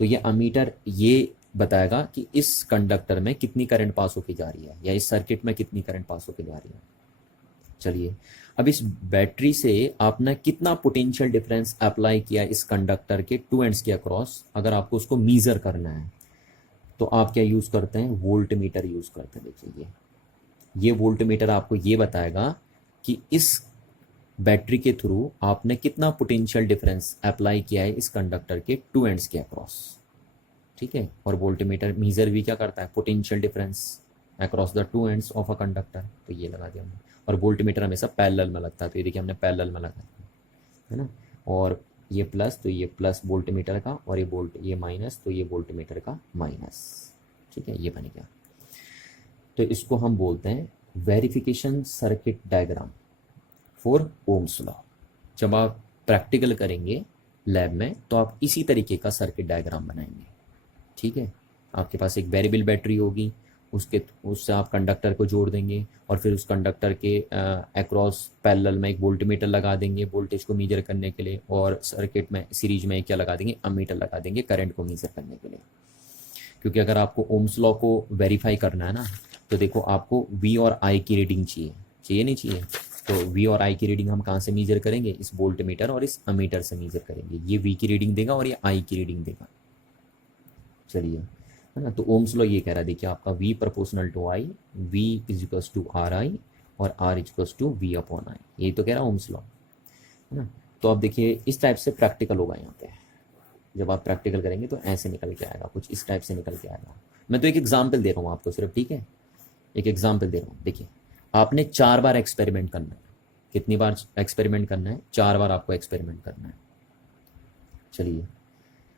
तो ये अमीटर ये बताएगा कि इस कंडक्टर में कितनी करंट पास होकर जा रही है या इस सर्किट में कितनी करंट पास होकर जा रही है। चलिए, अब इस बैटरी से आपने कितना पोटेंशियल डिफरेंस अप्लाई किया इस कंडक्टर के टू एंड्स के अक्रॉस, अगर आपको उसको मीज़र करना है तो आप क्या यूज़ करते हैं? वोल्ट मीटर यूज़ करते हैं। देखिए, ये वोल्ट मीटर आपको ये बताएगा कि इस बैटरी के थ्रू आपने कितना पोटेंशियल डिफरेंस अप्लाई किया है इस कंडक्टर के टू एंड्स के अक्रॉस, ठीक है। और वोल्ट मीटर मीज़र भी क्या करता है? Potential difference across the two ends of a conductor. तो ये लगा दिया हमने, और वोल्ट मीटर हमेशा पैरेलल में लगता है, तो ये देखिए हमने पैरेलल में लगा दिया, है ना। और ये प्लस तो ये प्लस वोल्ट मीटर का, और ये वोल्ट, ये माइनस तो ये वोल्ट मीटर का माइनस, ठीक है, ये बन गया। तो इसको हम बोलते हैं verification circuit diagram for Ohm's law. जब आप प्रैक्टिकल करेंगे लैब में तो आप इसी तरीके का सर्किट डायग्राम बनाएंगे, ठीक है। आपके पास एक वेरिएबल बैटरी होगी, उसके उससे आप कंडक्टर को जोड़ देंगे और फिर उस कंडक्टर के अक्रॉस पैरेलल में एक वोल्टमीटर लगा देंगे वोल्टेज को मेजर करने के लिए, और सर्किट में सीरीज में क्या लगा देंगे, अमीटर लगा देंगे करंट को मेजर करने के लिए। क्योंकि अगर आपको ओम्स लॉ को वेरीफाई करना है ना, तो देखो आपको वी और आई की रीडिंग चाहिए, चाहिए नहीं चाहिए? तो वी और आई की रीडिंग हम कहाँ से मेजर करेंगे, इस वोल्ट मीटर और इस अमीटर से मेजर करेंगे। ये वी की रीडिंग देगा और ये आई की रीडिंग देगा। चलिए, है ना। तो ओम्स लॉ ये कह रहा है, देखिए आपका V proportional to I, V is equals to R I और R is equals to V upon I, यही तो कह रहा है ओम्स लॉ, है ना। तो अब देखिए इस टाइप से प्रैक्टिकल होगा यहाँ पे, जब आप प्रैक्टिकल करेंगे तो ऐसे निकल के आएगा, कुछ इस टाइप से निकल के आएगा। मैं तो एक एग्जाम्पल दे रहा हूँ आपको सिर्फ, ठीक है, एक एग्जाम्पल दे रहा हूँ। देखिए आपने 4 बार एक्सपेरिमेंट करना है। कितनी बार एक्सपेरिमेंट करना है? 4 बार आपको एक्सपेरिमेंट करना है। चलिए,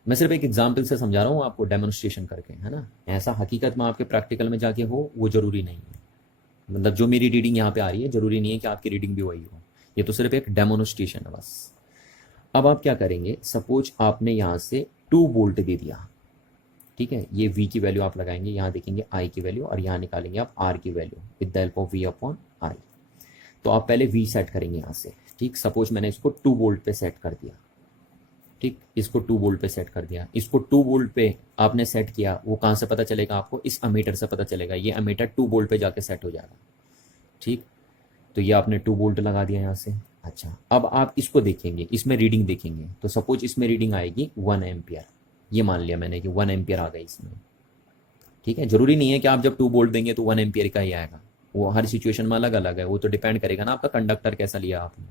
मैं सिर्फ एक एग्जाम्पल से समझा रहा हूँ आपको, डेमोन्स्ट्रेशन करके, है ना। ऐसा हकीकत में आपके प्रैक्टिकल में जाके हो वो ज़रूरी नहीं है। मतलब जो मेरी रीडिंग यहाँ पे आ रही है ज़रूरी नहीं है कि आपकी रीडिंग भी वही हो, ये तो सिर्फ एक डेमोन्स्ट्रेशन है बस। अब आप क्या करेंगे, सपोज आपने यहाँ से 2 वोल्ट दे दिया, ठीक है। ये V की वैल्यू आप लगाएंगे, यहाँ देखेंगे I की वैल्यू और यहाँ निकालेंगे आप R की value with the help of V upon I। तो आप पहले V सेट करेंगे यहाँ से, ठीक। सपोज मैंने इसको 2 वोल्ट पे सेट कर दिया, ठीक। इसको 2 वोल्ट पे सेट कर दिया, इसको 2 वोल्ट पे आपने सेट किया, वो कहाँ से पता चलेगा आपको, इस अमीटर से पता चलेगा। ये अमीटर 2 वोल्ट पे जाके सेट हो जाएगा, ठीक। तो ये आपने 2 वोल्ट लगा दिया यहाँ से। अच्छा, अब आप इसको देखेंगे, इसमें रीडिंग देखेंगे, तो सपोज इसमें रीडिंग आएगी 1 एम्पियर। ये मान लिया मैंने कि 1 एम्पियर आ गई इसमें, ठीक है। जरूरी नहीं है कि आप जब 2 वोल्ट देंगे तो 1 एम्पियर का ही आएगा, वो हर सिचुएशन में अलग अलग है, वो तो डिपेंड करेगा ना आपका कंडक्टर कैसा लिया आपने।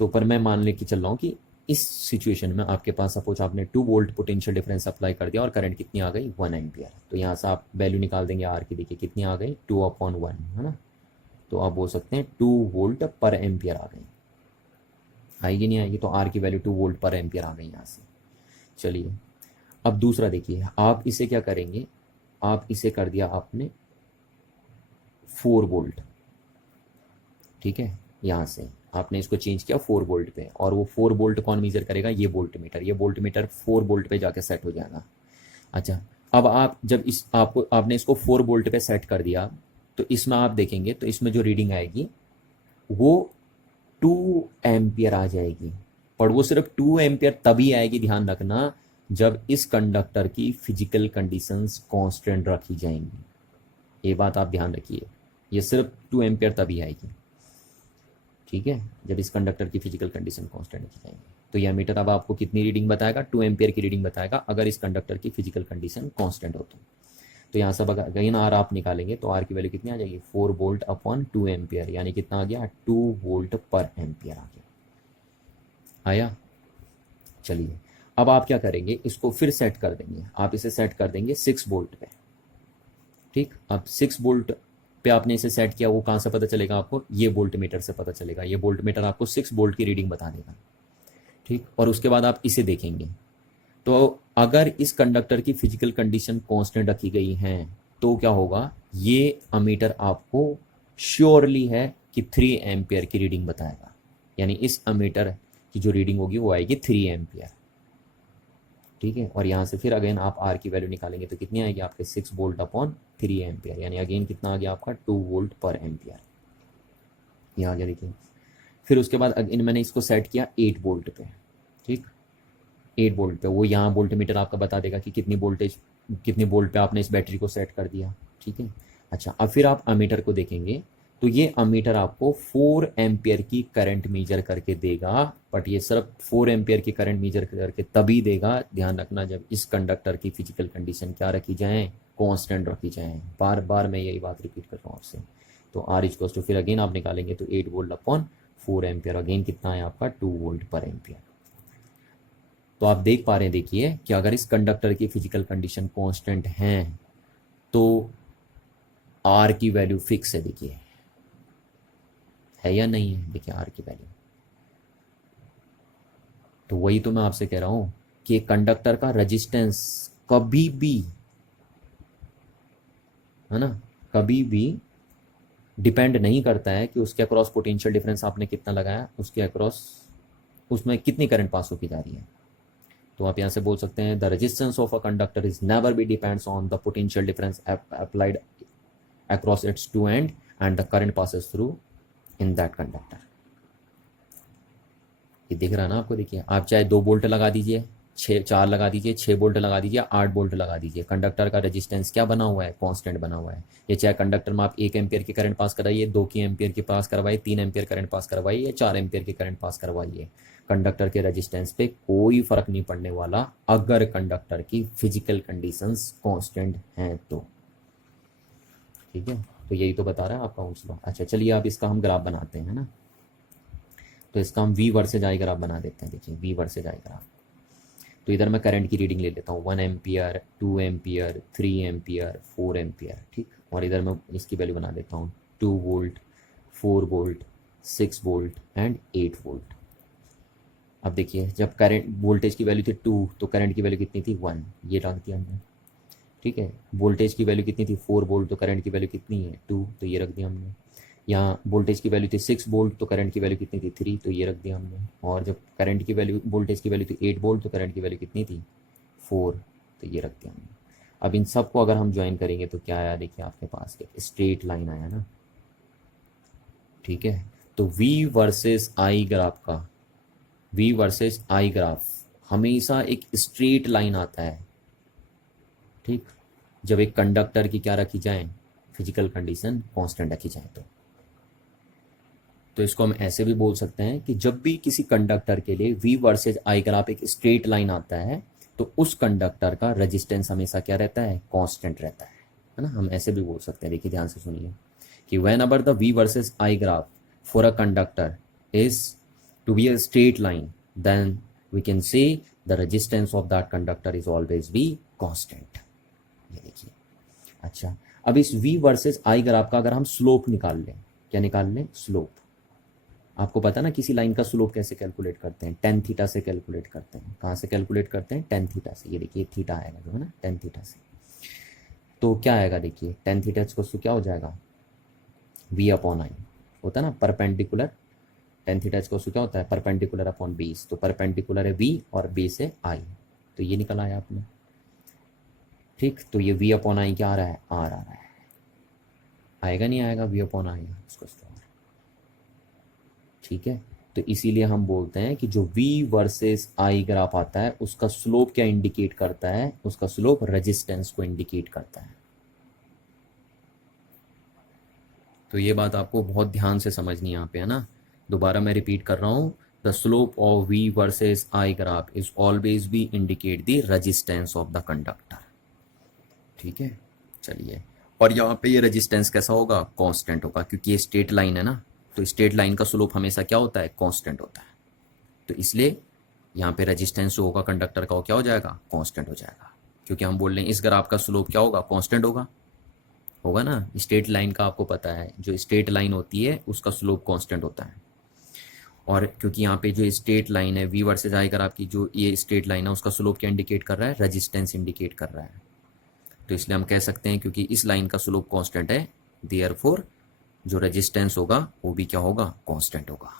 तो पर मैं मान ले कि चल रहा हूँ कि इस सिचुएशन में आपके पास सपोज आपने 2 वोल्ट पोटेंशियल डिफरेंस अप्लाई कर दिया और करंट कितनी आ गई, 1 एम्पियर। तो यहाँ से आप वैल्यू निकाल देंगे आर की, देखिए कितनी आ गई, 2/1, है ना। तो आप बोल सकते हैं 2 वोल्ट पर एम्पियर आ गई। आएगी नहीं आएगी? तो आर की वैल्यू 2 वोल्ट पर एम्पियर आ गई यहाँ से। चलिए, अब दूसरा देखिए, आप इसे क्या करेंगे, आप इसे कर दिया आपने 4 वोल्ट, ठीक है। यहाँ से आपने इसको चेंज किया 4 वोल्ट पे, और वो 4 वोल्ट कौन मेजर करेगा, ये वोल्ट मीटर। ये वोल्ट मीटर 4 वोल्ट पे जाके सेट हो जाएगा। अच्छा, अब आप जब इस आपको आपने इसको 4 वोल्ट पे सेट कर दिया, तो इसमें आप देखेंगे तो इसमें जो रीडिंग आएगी वो 2 एम्पियर आ जाएगी। पर वो सिर्फ 2 एम्पियर तभी आएगी, ध्यान रखना, जब इस कंडक्टर की फिजिकल कंडीशंस कांस्टेंट रखी जाएंगी। ये बात आप ध्यान रखिए, ये सिर्फ 2 एम्पियर तभी आएगी, ठीक है, जब इस कंडक्टर की फिजिकल कंडीशन कांस्टेंट रखी जाएंगी। तो यह मीटर अब आपको कितनी रीडिंग बताएगा, 2 एम्पियर की रीडिंग बताएगा अगर इस कंडक्टर की फिजिकल कंडीशन कांस्टेंट हो तो यहाँ से अगेन आर आप निकालेंगे तो आर की वैल्यू कितनी आ जाएगी, 4 वोल्ट अपॉन 2 एम्पियर, यानी कितना आ गया, 2 वोल्ट पर एम्पियर आ गया। आया? चलिए, अब आप क्या करेंगे, इसको फिर सेट कर देंगे, आप इसे सेट कर देंगे 6 वोल्ट पे, ठीक। अब 6 वोल्ट पे आपने इसे सेट किया, वो कहाँ से पता चलेगा आपको, ये वोल्ट मीटर से पता चलेगा। ये वोल्ट मीटर आपको 6 वोल्ट की रीडिंग बता देगा, ठीक। और उसके बाद आप इसे देखेंगे, तो अगर इस कंडक्टर की फिजिकल कंडीशन कांस्टेंट रखी गई है तो क्या होगा, ये अमीटर आपको श्योरली है कि 3 एम्पियर की रीडिंग बताएगा। यानी इस अमीटर की जो रीडिंग होगी वो आएगी 3 एम्पियर, ठीक है। और यहाँ से फिर अगेन आप आर की वैल्यू निकालेंगे तो कितनी आएगी आपके, 6 वोल्ट अपॉन 3 एम्पियर, यानी अगेन कितना आ गया आपका, 2 वोल्ट पर एम्पियर। यहाँ आ गया, देखिए। फिर उसके बाद अगेन मैंने इसको सेट किया 8 वोल्ट पे, ठीक। 8 वोल्ट पे वो यहाँ वोल्ट मीटर आपका बता देगा कि कितनी वोल्टेज, कितनी वोल्ट पे आपने इस बैटरी को सेट कर दिया, ठीक है। अच्छा, अब फिर आप अमीटर को देखेंगे तो ये अमीटर आपको 4 एम्पियर की करंट मेजर करके देगा, बट ये सिर्फ 4 एम्पियर की करंट मेजर करके तभी देगा, ध्यान रखना, जब इस कंडक्टर की फिजिकल कंडीशन क्या रखी जाए, कांस्टेंट रखी जाए। बार बार मैं यही बात रिपीट कर रहा हूँ आपसे। तो आर इक्वल्स टू, फिर अगेन आप निकालेंगे तो 8 वोल्ट अपॉन 4 एम्पियर, अगेन कितना है आपका, 2 वोल्ट पर एम्पियर। तो आप देख पा रहे हैं, देखिए कि अगर इस कंडक्टर की फिजिकल कंडीशन कांस्टेंट है तो आर की वैल्यू फिक्स है, देखिए है या नहीं है, देखिए आर की वैल्यू। तो वही तो मैं आपसे कह रहा हूं कि कंडक्टर का रेजिस्टेंस कभी भी, है ना, कभी भी डिपेंड नहीं करता है कि उसके अक्रॉस पोटेंशियल डिफरेंस आपने कितना लगाया, उसके अक्रॉस उसमें कितनी करंट पास होती जा रही है। तो आप यहाँ से बोल सकते हैं the resistance of a conductor is never be depends on the potential difference applied across its two end the current passes through in that conductor. ये दिख रहा है ना आपको, देखिए आप चाहे 2 बोल्ट लगा दीजिए, 4 लगा दीजिए, 6 बोल्ट लगा दीजिए, 8 बोल्ट लगा दीजिए, कंडक्टर का रेजिस्टेंस क्या बना हुआ है, कांस्टेंट बना हुआ है। ये चाहे कंडक्टर में आप 1 एम्पियर की करंट पास कराइए, 2 की एम्पियर की पास करवाइए, 3 एम्पियर करंट पास करवाइए या 4 एम्पियर की करंट पास करवाइए, कंडक्टर के रेजिस्टेंस पे कोई फर्क नहीं पड़ने वाला अगर कंडक्टर की फिजिकल कंडीशंस कांस्टेंट हैं तो। ठीक है, तो यही तो बता रहा है आपका ओम्स लॉ। अच्छा चलिए अब इसका हम ग्राफ बनाते हैं ना, तो इसका हम वी वर्सेज आई ग्राफ बना देते हैं। देखिए वी वर्सेज आई ग्राफ, तो इधर मैं करंट की रीडिंग ले लेता हूँ 1 एम्पियर, 2 एम्पियर, 3 एम्पियर, 4 एम्पियर। ठीक, और इधर मैं इसकी वैल्यू बना देता हूँ 2 volt, 4 volt, 6 volt and 8 volt. अब देखिए जब करंट वोल्टेज की वैल्यू थी 2 तो करंट की वैल्यू कितनी थी 1, ये रख दिया हमने। ठीक है, वोल्टेज की वैल्यू कितनी थी 4 वोल्ट तो करंट की वैल्यू कितनी है 2, तो ये रख दिया हमने। यहाँ वोल्टेज की वैल्यू थी 6 वोल्ट तो करंट की वैल्यू कितनी थी 3, तो ये रख दिया हमने। और जब करंट की वैल्यू वोल्टेज की वैल्यू थी 8 वोल्ट तो करंट की वैल्यू कितनी थी 4, तो ये रख दिया हमने। अब इन सबको अगर हम ज्वाइन करेंगे तो क्या आया, देखिए आपके पास एक स्ट्रेट लाइन आया ना। ठीक है, तो वी वर्सेस आई ग्राफ का, वी वर्सेस आई ग्राफ हमेशा एक स्ट्रेट लाइन आता है। ठीक, जब एक कंडक्टर की क्या रखी जाए, फिजिकल कंडीशन कांस्टेंट रखी जाए तो इसको हम ऐसे भी बोल सकते हैं कि जब भी किसी कंडक्टर के लिए वी वर्सेज आई ग्राफ एक स्ट्रेट लाइन आता है तो उस कंडक्टर का रेजिस्टेंस हमेशा क्या रहता है, कांस्टेंट रहता है ना। हम ऐसे भी बोल सकते हैं, देखिए ध्यान से सुनिए कि whenever the V versus I graph for a conductor is to be a straight line then we can say the resistance of that conductor is always be constant. ये देखिए। अच्छा, अब इस v वर्सेस आई ग्राफ का अगर हम स्लोप निकाल लें, क्या निकाल लें, स्लोप। आपको पता ना किसी लाइन का स्लोप कैसे कैलकुलेट करते हैं, टेन थीटा से कैलकुलेट करते हैं। कहाँ से कैलकुलेट करते हैं, टेन थीटा से। ये देखिए थीटा आएगा जो है ना, टेन थीटा से। तो क्या आएगा, देखिए टेन थीटा को क्या हो जाएगा, v अपॉन आई होता है ना, परपेंडिकुलर। टेन थीटा को क्या होता है, परपेंडिकुलर अपॉन बेस। तो परपेंडिकुलर है v और बेस है i, तो ये निकल आया आपने। ठीक, तो ये v अपॉन आई क्या आ रहा है, आर आ रहा है। आएगा नहीं आएगा, v अपॉन आई इसको। ठीक है, तो इसीलिए हम बोलते हैं कि जो v वर्सेस i ग्राफ आता है उसका स्लोप क्या इंडिकेट करता है, उसका स्लोप रेजिस्टेंस को इंडिकेट करता है। तो ये बात आपको बहुत ध्यान से समझनी है यहाँ पे, है ना। दोबारा मैं रिपीट कर रहा हूँ, the slope of v versus i graph is always B indicate the resistance of the conductor. ठीक है, चलिए, और यहाँ पे ये रेजिस्टेंस कैसा होगा, कांस्टेंट होगा, क्योंकि ये स्ट्रेट लाइन है ना, तो स्ट्रेट लाइन का स्लोप हमेशा क्या होता है, कांस्टेंट होता है। तो इसलिए यहाँ पे रेजिस्टेंस जो होगा कंडक्टर का वो क्या हो जाएगा, कांस्टेंट हो जाएगा, क्योंकि हम बोल रहे हैं इस ग्राफ का स्लोप क्या होगा, कांस्टेंट होगा। होगा ना, स्ट्रेट लाइन का आपको पता है, जो स्ट्रेट लाइन होती है उसका स्लोप कांस्टेंट होता है। और क्योंकि यहाँ पे जो स्ट्रेट लाइन है v वर्सेज आई ग्राफ की, जो ये स्ट्रेट लाइन है उसका स्लोप क्या इंडिकेट कर रहा है, रेजिस्टेंस इंडिकेट कर रहा है। तो इसलिए हम कह सकते हैं क्योंकि इस लाइन का स्लोप कांस्टेंट है, देयरफॉर जो रेजिस्टेंस होगा वो भी क्या होगा, कांस्टेंट होगा।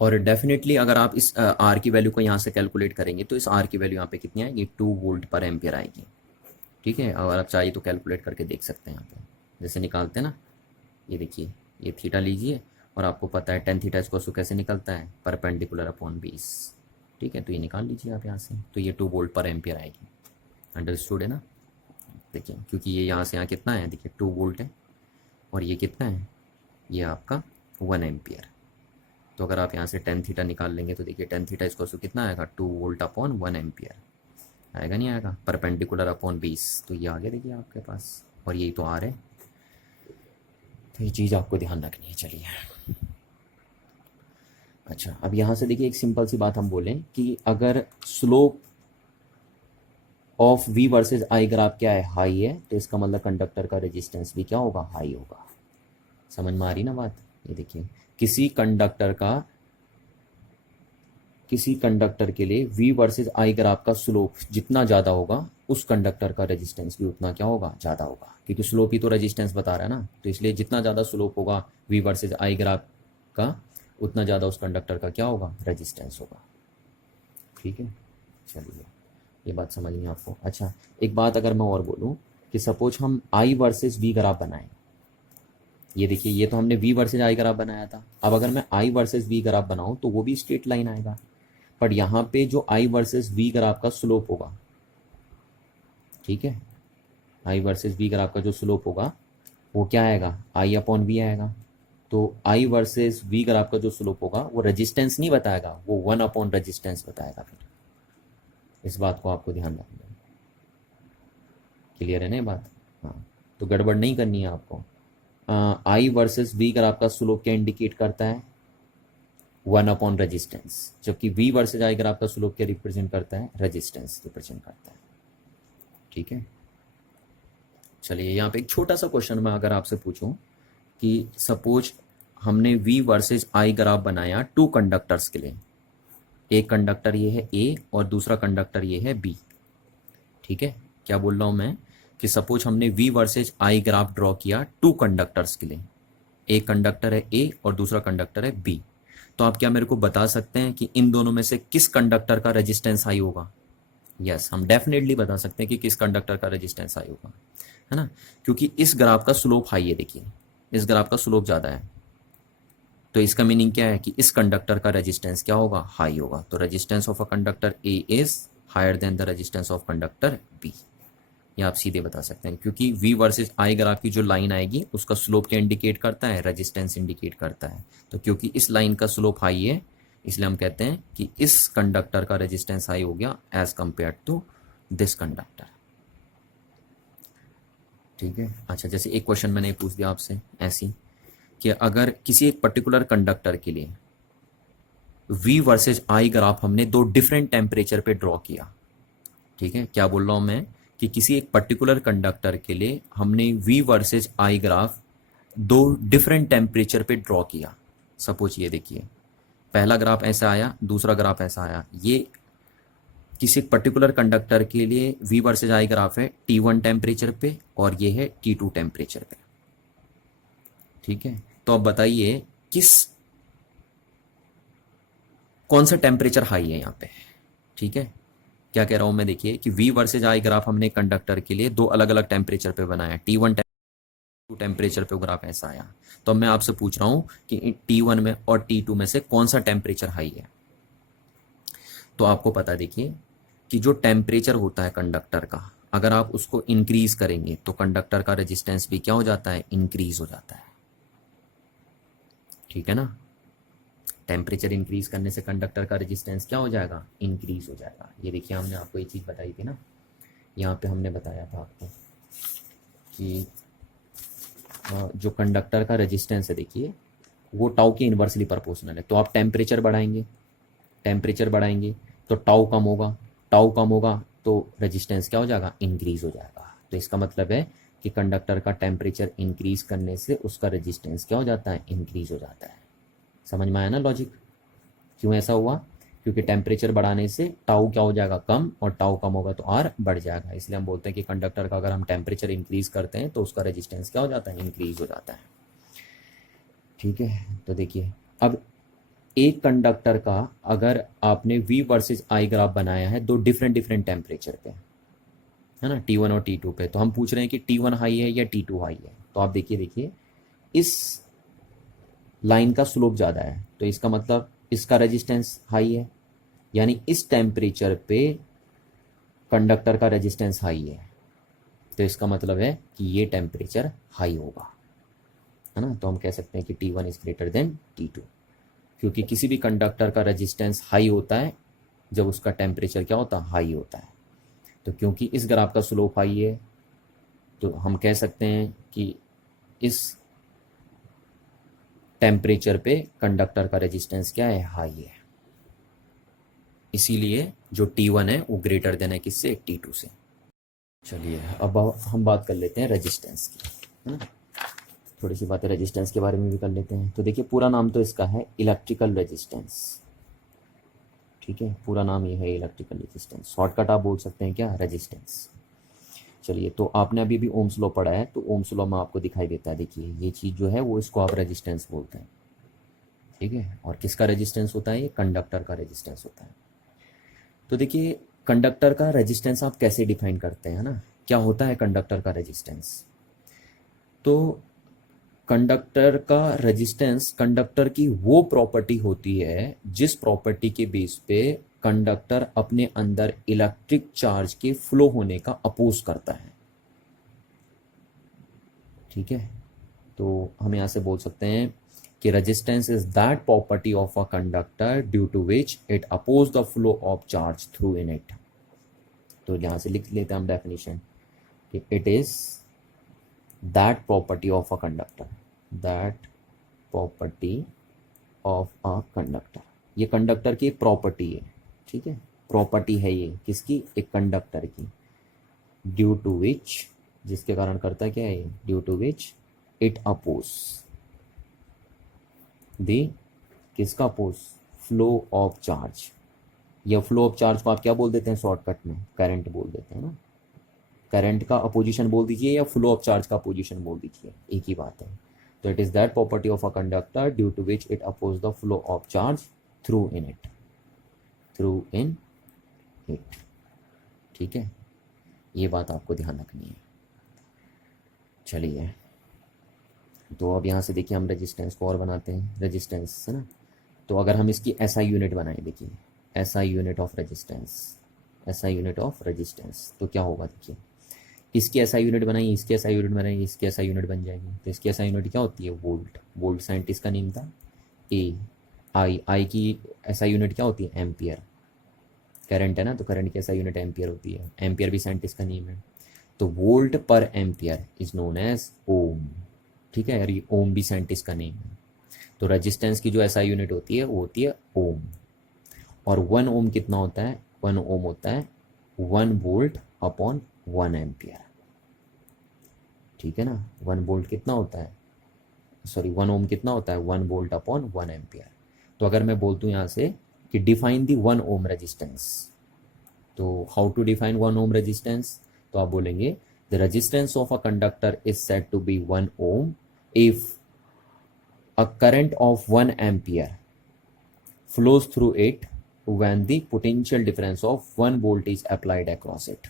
और डेफिनेटली अगर आप इस आर की वैल्यू को यहाँ से कैलकुलेट करेंगे तो इस आर की वैल्यू यहाँ पे कितनी आएगी, 2 वोल्ट पर एम्पियर आएगी। ठीक है, अगर आप चाहिए तो कैलकुलेट करके देख सकते हैं यहाँ पे, जैसे निकालते हैं ना। ये देखिए, ये थीटा लीजिए और आपको पता है टेन थीटा इसको कैसे निकलता है, परपेंडिकुलर अपॉन बेस। ठीक है, तो ये निकाल लीजिए आप यहाँ से, तो ये 2 वोल्ट पर एम्पियर आएगी। अंडरस्टूड है ना। देखिए क्योंकि ये यहाँ से यहाँ कितना है, देखिए 2 वोल्ट है और ये कितना है, ये आपका 1 एम्पियर। तो अगर आप यहाँ से टेन थीटा निकाल लेंगे तो देखिए टेन थीटा इसको कितना आएगा, 2 वोल्ट अपॉन 1 एम्पियर। आएगा नहीं आएगा, परपेंडिकुलर अपॉन बेस, तो ये आ गया देखिए आपके पास, और यही तो आर है। तो ये चीज़ आपको ध्यान रखनी है। चलिए, अच्छा अब यहाँ से देखिए एक सिंपल सी बात हम बोलें कि अगर slope of v versus I graph क्या है, हाई है, तो इसका मतलब कंडक्टर का रेजिस्टेंस भी क्या होगा, हाई होगा। समझ में आ रही ना बात। ये देखिए किसी कंडक्टर के लिए v वर्सेज आई ग्राफ का स्लोप जितना ज़्यादा होगा उस कंडक्टर का रेजिस्टेंस भी उतना क्या होगा, ज़्यादा होगा, क्योंकि स्लोप ही तो रेजिस्टेंस बता रहा है ना। तो इसलिए जितना ज़्यादा स्लोप होगा v वर्सेज आई ग्राफ का उतना ज़्यादा उस कंडक्टर का क्या होगा, रेजिस्टेंस होगा। ठीक है, चलिए ये बात समझ नहीं आपको। अच्छा, एक बात अगर मैं और बोलूँ कि सपोज हम आई वर्सेस वी ग्राफ बनाएं, ये देखिए ये तो हमने वी वर्सेस आई ग्राफ बनाया था, अब अगर मैं आई वर्सेस वी ग्राफ बनाऊं तो वो भी स्ट्रेट लाइन आएगा, पर यहाँ पे जो आई वर्सेस वी ग्राफ का स्लोप होगा, ठीक है, आई वर्सेस वी ग्राफ का जो स्लोप होगा वो क्या आएगा, आई अपॉन वी आएगा। तो आई वर्सेस वी ग्राफ का जो स्लोप होगा वो रेजिस्टेंस नहीं बताएगा, वो वन अपॉन रेजिस्टेंस बताएगा। फिर इस बात को आपको ध्यान रखना है। क्लियर है ना ये बात? हाँ, तो गड़बड़ नहीं करनी है आपको। आई वर्सेस वी ग्राफ का स्लोप क्या इंडिकेट करता है, वन अपॉन रेजिस्टेंस, जबकि वी वर्सेस आई ग्राफ का स्लोप क्या रिप्रेजेंट करता है, रेजिस्टेंस रिप्रेजेंट करता है। ठीक है, चलिए यहाँ पे एक छोटा सा क्वेश्चन मैं अगर आपसे पूछूं कि सपोज हमने वी वर्सेस आई ग्राफ बनाया टू कंडक्टर्स के लिए, एक कंडक्टर ये है ए और दूसरा कंडक्टर ये है बी। ठीक है, क्या बोल रहा हूँ मैं कि सपोज हमने V versus I graph draw किया टू कंडक्टर्स के लिए, एक कंडक्टर है ए और दूसरा कंडक्टर है बी, तो आप क्या मेरे को बता सकते हैं कि इन दोनों में से किस कंडक्टर का रेजिस्टेंस हाई होगा? यस, हम डेफिनेटली बता सकते हैं कि किस कंडक्टर का रेजिस्टेंस हाई होगा, है ना, क्योंकि इस ग्राफ का स्लोप हाई है। देखिए इस ग्राफ का स्लोप ज़्यादा है, तो इसका मीनिंग क्या है कि इस कंडक्टर का रेजिस्टेंस क्या होगा, हाई होगा। तो resistance of a conductor A is higher than the resistance of conductor B, ये आप सीधे बता सकते हैं, क्योंकि वी वर्सेस आई ग्राफ की जो लाइन आएगी उसका स्लोप क्या इंडिकेट करता है, रेजिस्टेंस इंडिकेट करता है। तो क्योंकि इस लाइन का स्लोप हाई है इसलिए हम कहते हैं कि इस कंडक्टर का रेजिस्टेंस हाई हो गया as compare to this conductor. ठीक है, अच्छा जैसे एक क्वेश्चन मैंने पूछ दिया आपसे ऐसी कि अगर किसी एक पर्टिकुलर कंडक्टर के लिए V वर्सेज I ग्राफ हमने दो डिफरेंट टेम्परेचर पे ड्रॉ किया, ठीक है, क्या बोल रहा हूं मैं कि किसी एक पर्टिकुलर कंडक्टर के लिए हमने V वर्सेज I ग्राफ दो डिफरेंट टेम्परेचर पे ड्रॉ किया। सपोज ये देखिए पहला ग्राफ ऐसा आया, दूसरा ग्राफ ऐसा आया, ये किसी पर्टिकुलर कंडक्टर के लिए V वर्सेज I ग्राफ है T1 टेम्परेचर पे और ये है T2 टेम्परेचर पे। ठीक है, तो अब बताइए कौन सा टेम्परेचर हाई है यहाँ पे। ठीक है, क्या कह रहा हूं मैं, देखिए कि V वर्सेज I ग्राफ हमने कंडक्टर के लिए दो अलग अलग टेम्परेचर पे बनाया, T1 टेम्परेचर पे ग्राफ ऐसा आया। तो अब मैं आपसे पूछ रहा हूं कि T1 में और T2 में से कौन सा टेम्परेचर हाई है। तो आपको पता देखिए कि जो टेम्परेचर होता है कंडक्टर का, अगर आप उसको इंक्रीज करेंगे तो कंडक्टर का रेजिस्टेंस भी क्या हो जाता है, इंक्रीज हो जाता है। ठीक है ना, टेम्परेचर इंक्रीज करने से कंडक्टर का रेजिस्टेंस क्या हो जाएगा, इंक्रीज हो जाएगा। ये देखिए हमने आपको ये चीज़ बताई थी ना, यहाँ पे हमने बताया था आपको कि जो कंडक्टर का रेजिस्टेंस है देखिए वो टाउ के इन्वर्सली प्रोपोर्शनल है। तो आप टेम्परेचर बढ़ाएंगे तो टाउ कम होगा, टाउ कम होगा तो रेजिस्टेंस क्या हो जाएगा, इंक्रीज हो जाएगा। तो इसका मतलब है कि कंडक्टर का टेम्परेचर इंक्रीज करने से उसका रेजिस्टेंस क्या हो जाता है, इंक्रीज हो जाता है। समझ में आया ना लॉजिक, क्यों ऐसा हुआ, क्योंकि टेम्परेचर बढ़ाने से टाउ क्या हो जाएगा, कम, और टाउ कम होगा तो आर बढ़ जाएगा। इसलिए हम बोलते हैं कि कंडक्टर का अगर हम टेम्परेचर इंक्रीज करते हैं तो उसका रेजिस्टेंस क्या हो जाता है, इंक्रीज हो जाता है। ठीक है, तो देखिए अब एक कंडक्टर का अगर आपने V वर्सेज I ग्राफ बनाया है दो डिफरेंट टेम्परेचर पे, है ना, T1 और T2 पे, तो हम पूछ रहे हैं कि T1 हाई है या T2 हाई है। तो आप देखिए इस लाइन का स्लोप ज़्यादा है तो इसका मतलब इसका रेजिस्टेंस हाई है, यानी इस टेम्परेचर पे कंडक्टर का रेजिस्टेंस हाई है, तो इसका मतलब है कि ये टेम्परेचर हाई होगा, है ना। तो हम कह सकते हैं कि T1 is greater than T2, क्योंकि किसी भी कंडक्टर का रेजिस्टेंस हाई होता है जब उसका टेम्परेचर क्या होता है, हाई होता है। तो क्योंकि इस ग्राफ का स्लोप हाई है तो हम कह सकते हैं कि इस टेम्परेचर पे कंडक्टर का रेजिस्टेंस क्या है, हाई है। इसीलिए जो T1 है वो ग्रेटर देन है किससे, T2 से। चलिए अब हम बात कर लेते हैं रेजिस्टेंस की, है ना, थोड़ी सी बातें रेजिस्टेंस के बारे में भी कर लेते हैं। तो देखिए पूरा नाम तो इसका है इलेक्ट्रिकल रेजिस्टेंस, ठीक है, पूरा नाम ये है इलेक्ट्रिकल रेजिस्टेंस, शॉर्टकट आप बोल सकते हैं क्या, रेजिस्टेंस। चलिए तो आपने अभी भी ओम्स लॉ पढ़ा है, तो ओम्स लॉ में आपको दिखाई देता है, देखिए ये चीज़ जो है वो इसको आप रेजिस्टेंस बोलते हैं। ठीक है, और किसका रेजिस्टेंस होता है, ये कंडक्टर का रेजिस्टेंस होता है। तो देखिए कंडक्टर का रेजिस्टेंस आप कैसे डिफाइन करते हैं ना, क्या होता है कंडक्टर का रेजिस्टेंस। तो कंडक्टर का रेजिस्टेंस कंडक्टर की वो प्रॉपर्टी होती है जिस प्रॉपर्टी के बेस पे कंडक्टर अपने अंदर इलेक्ट्रिक चार्ज के फ्लो होने का अपोज करता है। ठीक है, तो हम यहाँ से बोल सकते हैं कि resistance is that property of a conductor due to which it oppose the flow of charge through in it. तो यहाँ से लिख लेते हैं हम डेफिनेशन कि it is that property of a conductor, that property of a conductor, ये कंडक्टर की एक प्रॉपर्टी है। ठीक है, प्रॉपर्टी है ये किसकी, एक कंडक्टर की, ड्यू टू विच, जिसके कारण करता है क्या है, due to which it oppose the, किसका अपोज, फ्लो ऑफ चार्ज। या फ्लो ऑफ चार्ज को आप क्या बोल देते हैं शॉर्टकट में, करंट बोल देते हैं ना। करंट का अपोजिशन बोल दीजिए या फ्लो ऑफ चार्ज का अपोजिशन बोल दीजिए, एक ही बात है। तो it is that property of a conductor due to which it oppose the flow of charge through in it, through in it. ठीक है, ये बात आपको ध्यान रखनी है। चलिए, तो अब यहाँ से देखिए हम रेजिस्टेंस को और बनाते हैं, रेजिस्टेंस है ना। तो अगर हम इसकी एसआई यूनिट बनाएं, देखिए SI unit of resistance, SI unit of resistance, तो क्या होगा देखिए, इसकी एसआई यूनिट बनाई, इसकी एसआई यूनिट बनाई, इसकी एसआई यूनिट बन जाएगी। तो इसकी एसआई यूनिट क्या होती है, वोल्ट, वोल्ट साइंटिस्ट का नेम था। ए आई, आई की एसआई यूनिट क्या होती है, एम्पियर, करंट है ना, तो करंट की एसआई यूनिट एम्पियर होती है, एम्पियर भी साइंटिस्ट का नेम है। तो वोल्ट पर एम्पियर इज नोन एज ओम। ठीक है, यार ये ओम भी साइंटिस्ट का नेम है। तो रेजिस्टेंस की जो एसआई यूनिट होती है वो होती है ओम। और 1 ओम कितना होता है, 1 ओम होता है 1 वोल्ट अपॉन 1 एम्पियर। ठीक है ना, 1 वोल्ट कितना होता है, सॉरी 1 ओम कितना होता है, 1 वोल्ट अपॉन 1 एम्पियर। तो अगर मैं बोलता हूँ यहाँ से कि डिफाइन दी 1 ओम रेजिस्टेंस, तो how to define 1 ohm resistance, तो आप बोलेंगे the resistance of a conductor is said to be 1 ohm if a current of 1 ampere flows through it when the potential difference of 1 volt is applied across it।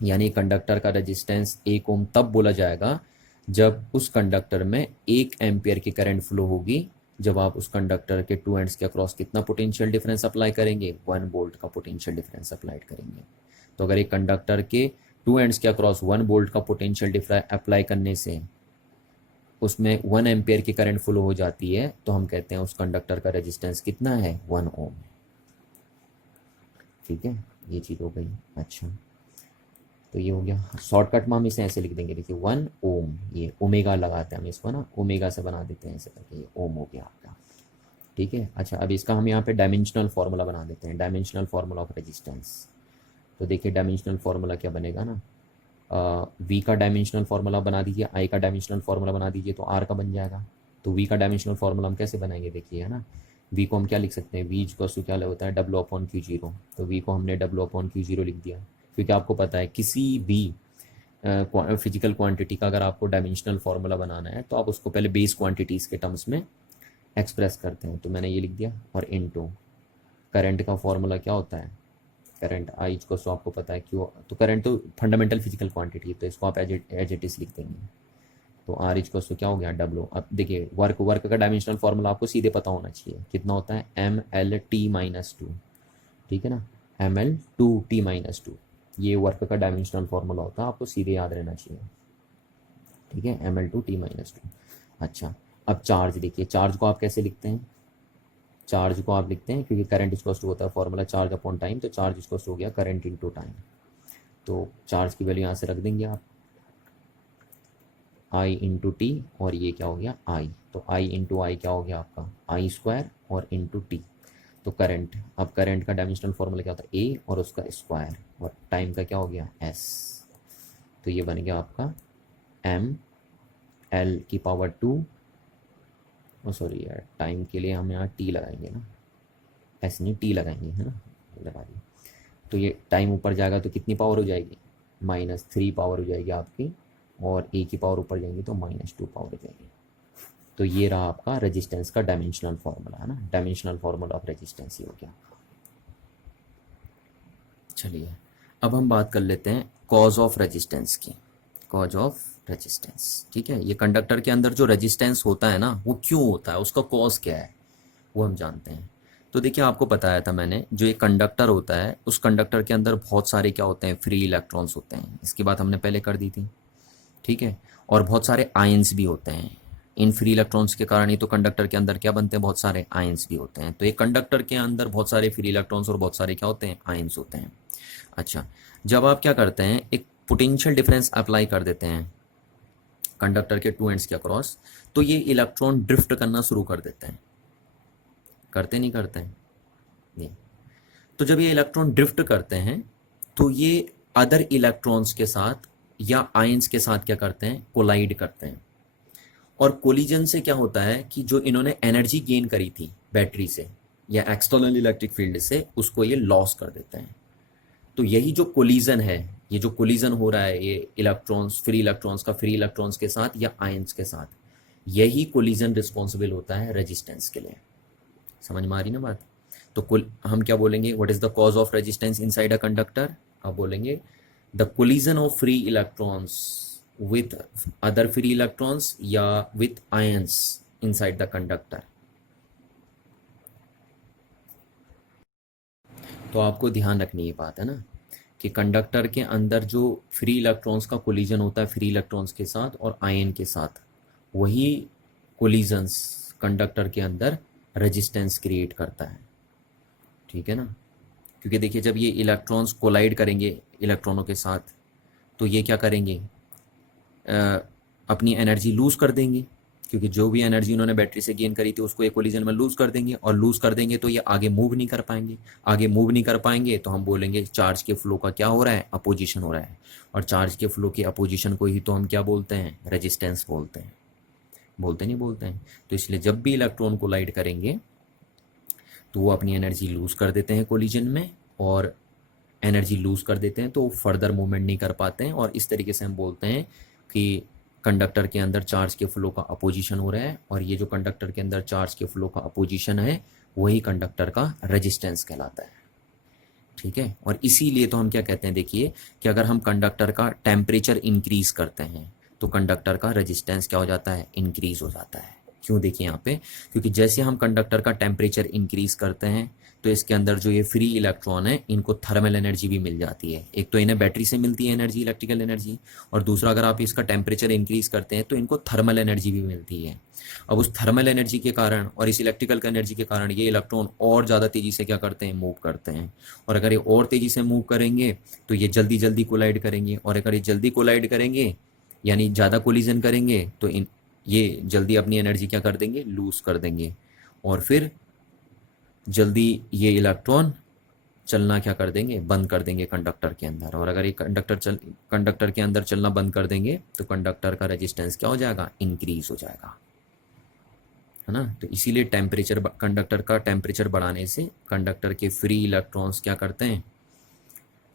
यानी कंडक्टर का रेजिस्टेंस 1 ओम तब बोला जाएगा जब उस कंडक्टर में 1 एम्पियर की करंट फ्लो होगी, जब आप उस कंडक्टर के 2 एंड्स के अक्रॉस कितना पोटेंशियल डिफरेंस अप्लाई करेंगे, 1 वोल्ट का पोटेंशियल डिफरेंस अप्लाई करेंगे। तो अगर एक कंडक्टर के 2 एंड्स के अक्रॉस 1 वोल्ट का पोटेंशियल डिफरेंस अप्लाई करने से उसमें 1 एम्पियर की करंट फ्लो हो जाती है, तो हम कहते हैं उस कंडक्टर का रेजिस्टेंस कितना है, 1 ओम। ठीक है, ये चीज़ हो गई। अच्छा, तो ये हो गया, शॉर्टकट में हम इसे ऐसे लिख देंगे, देखिए 1 ओम, ये ओमेगा लगाते हैं हम इसको ना, ओमेगा से बना देते हैं ऐसे करके, ये ओम हो गया आपका। ठीक है, अच्छा अब इसका हम यहाँ पे डायमेंशनल फार्मूला बना देते हैं, डायमेंशनल फार्मूला ऑफ रेजिस्टेंस। तो देखिए डायमेंशनल फार्मूला क्या बनेगा ना, वी का डायमेंशनल फार्मूला बना दीजिए, आई का डायमेंशनल फार्मूला बना दीजिए, तो आर का बन जाएगा। तो वी का डायमेंशनल फार्मूला हम कैसे बनाएंगे, देखिए है ना, वी को हम क्या लिख सकते हैं, वी इक्वल्स टू क्या होता है, डब्ल्यू अपॉन क्यू जीरो। तो वी को हमने डब्ल्यू अपॉन क्यू जीरो लिख दिया, क्योंकि आपको पता है किसी भी फिजिकल क्वांटिटी का अगर आपको डायमेंशनल फार्मूला बनाना है तो आप उसको पहले बेस क्वांटिटीज़ के टर्म्स में एक्सप्रेस करते हैं। तो मैंने ये लिख दिया, और इनटू करंट का फार्मूला क्या होता है, करंट आई को, सो आपको पता है क्यों, तो करंट तो फंडामेंटल फिजिकल क्वांटिटी है, तो इसको आप एज इट इज लिख देंगे। तो आर इज को क्या हो गया, डब्ल्यू। अब देखिए वर्क का डायमेंशनल फार्मूला आपको सीधे पता होना चाहिए, कितना होता है, ML_T-2। ठीक है ना, ML2T-2, ये वर्क का डायमेंशनल फार्मूला होता है, आपको सीधे याद रहना चाहिए। ठीक है, ML2T-2। अच्छा, अब चार्ज देखिए, चार्ज को आप कैसे लिखते हैं, चार्ज को आप लिखते हैं, क्योंकि करंट इक्वल्स टू होता है फॉर्मूला चार्ज अपॉन टाइम, तो चार्ज इक्वल्स हो गया करंट इनटू टाइम। तो चार्ज की वैल्यू यहाँ से रख देंगे आप, आई इंटू टी, और ये क्या हो गया, आई। तो आई इंटू आई क्या हो गया आपका, आई स्क्वायर और इंटू टी। तो करंट, अब करंट का डायमेंशनल फॉर्मूला क्या होता है, ए और उसका स्क्वायर, और टाइम का क्या हो गया, एस। तो ये बन गया आपका ML/2, सॉरी यार, टाइम के लिए हम यहाँ टी लगाएंगे ना, एस नहीं टी लगाएंगे, है ना, लगा दी। तो ये टाइम ऊपर जाएगा तो कितनी पावर हो जाएगी, -3 पावर हो जाएगी आपकी, और ए की पावर ऊपर जाएंगी तो -2 पावर हो जाएगी। तो ये रहा आपका रेजिस्टेंस का डायमेंशनल फार्मूला, है ना, डायमेंशनल फार्मूला ऑफ रेजिस्टेंस ही हो गया। चलिए अब हम बात कर लेते हैं कॉज ऑफ रेजिस्टेंस की। कॉज ऑफ रेजिस्टेंस, ठीक है, ये कंडक्टर के अंदर जो रेजिस्टेंस होता है ना वो क्यों होता है, उसका कॉज क्या है वो हम जानते हैं। तो देखिए आपको बताया था मैंने, जो ये कंडक्टर होता है उस कंडक्टर के अंदर बहुत सारे क्या होते हैं, फ्री इलेक्ट्रॉन्स होते हैं, इसकी बात हमने पहले कर दी थी, ठीक है। और बहुत सारे आयंस भी होते हैं, इन फ्री इलेक्ट्रॉन्स के कारण ही तो कंडक्टर के अंदर क्या बनते हैं, बहुत सारे आयंस भी होते हैं। तो एक कंडक्टर के अंदर बहुत सारे फ्री इलेक्ट्रॉन्स और बहुत सारे क्या होते हैं, आयंस होते हैं। अच्छा, जब आप क्या करते हैं, एक पोटेंशियल डिफरेंस अप्लाई कर देते हैं कंडक्टर के टू एंड्स के अक्रॉस, तो ये इलेक्ट्रॉन ड्रिफ्ट करना शुरू कर देते हैं। करते नहीं करते हैं नहीं। तो जब ये इलेक्ट्रॉन ड्रिफ्ट करते हैं तो ये अदर इलेक्ट्रॉन्स के साथ या आयंस के साथ क्या करते हैं, कोलाइड करते हैं। और कोलिजन से क्या होता है कि जो इन्होंने एनर्जी गेन करी थी बैटरी से या एक्सटर्नल इलेक्ट्रिक फील्ड से, उसको ये लॉस कर देते हैं। तो यही जो कोलिजन है, ये जो कोलिजन हो रहा है, ये इलेक्ट्रॉन्स, फ्री इलेक्ट्रॉन्स का फ्री इलेक्ट्रॉन्स के साथ या आयंस के साथ, यही कोलिजन रिस्पॉन्सिबल होता है रेजिस्टेंस के लिए। समझ में आ रही ना बात। तो कुल हम क्या बोलेंगे, what is the cause of resistance inside a conductor, आप बोलेंगे the collision of free electrons with other free electrons या with ions inside the conductor. तो आपको ध्यान रखनी ये बात है ना कि कंडक्टर के अंदर जो फ्री इलेक्ट्रॉन्स का कोलिजन होता है फ्री इलेक्ट्रॉन्स के साथ और आयन के साथ, वही कोलिजन्स कंडक्टर के अंदर रेजिस्टेंस क्रिएट करता है, ठीक है ना। क्योंकि देखिए जब ये इलेक्ट्रॉन्स कोलाइड करेंगे इलेक्ट्रॉनों के साथ, तो ये क्या करेंगे, अपनी एनर्जी लूज़ कर देंगे, क्योंकि जो भी एनर्जी उन्होंने बैटरी से गेन करी थी उसको एक कोलिजन में लूज़ कर देंगे, और लूज़ कर देंगे तो ये आगे मूव नहीं कर पाएंगे। आगे मूव नहीं कर पाएंगे तो हम बोलेंगे चार्ज के फ्लो का क्या हो रहा है, अपोजिशन हो रहा है। और चार्ज के फ्लो की अपोजिशन को ही तो हम क्या बोलते हैं, रेजिस्टेंस बोलते हैं। बोलते नहीं बोलते हैं। तो इसलिए जब भी इलेक्ट्रॉन कोलाइड करेंगे तो वो अपनी एनर्जी लूज़ कर देते हैं कोलिजन में, और एनर्जी लूज़ कर देते हैं तो फर्दर मूवमेंट नहीं कर पाते हैं। और इस तरीके से हम बोलते हैं कि कंडक्टर के अंदर चार्ज के फ्लो का अपोजिशन हो रहा है, और ये जो कंडक्टर के अंदर चार्ज के फ्लो का अपोजिशन है वही कंडक्टर का रेजिस्टेंस कहलाता है, ठीक है। और इसीलिए तो हम क्या कहते हैं, देखिए कि अगर हम कंडक्टर का टेम्परेचर इंक्रीज करते हैं तो कंडक्टर का रेजिस्टेंस क्या हो जाता है, इंक्रीज हो जाता है। क्यों, देखिए यहाँ पे, क्योंकि जैसे हम कंडक्टर का टेम्परेचर इंक्रीज करते हैं तो इसके अंदर जो ये फ्री इलेक्ट्रॉन है इनको थर्मल एनर्जी भी मिल जाती है। एक तो इन्हें बैटरी से मिलती है एनर्जी, इलेक्ट्रिकल एनर्जी, और दूसरा अगर आप इसका टेम्परेचर इंक्रीज करते हैं तो इनको थर्मल एनर्जी भी मिलती है। अब उस थर्मल एनर्जी के कारण और इस इलेक्ट्रिकल एनर्जी के कारण ये इलेक्ट्रॉन और ज़्यादा तेज़ी से क्या करते हैं, मूव करते हैं। और अगर ये और तेज़ी से मूव करेंगे तो ये जल्दी जल्दी कोलाइड करेंगे, और अगर ये जल्दी कोलाइड करेंगे यानी ज़्यादा कोलिजन करेंगे तो ये जल्दी अपनी एनर्जी क्या कर देंगे, लूज कर देंगे, और फिर जल्दी ये इलेक्ट्रॉन चलना क्या कर देंगे, बंद कर देंगे कंडक्टर के अंदर। और अगर ये कंडक्टर के अंदर चलना बंद कर देंगे तो कंडक्टर का रेजिस्टेंस क्या हो जाएगा, इंक्रीज हो जाएगा, है ना। तो इसीलिए कंडक्टर का टेम्परेचर बढ़ाने से कंडक्टर के फ्री इलेक्ट्रॉन्स क्या करते हैं,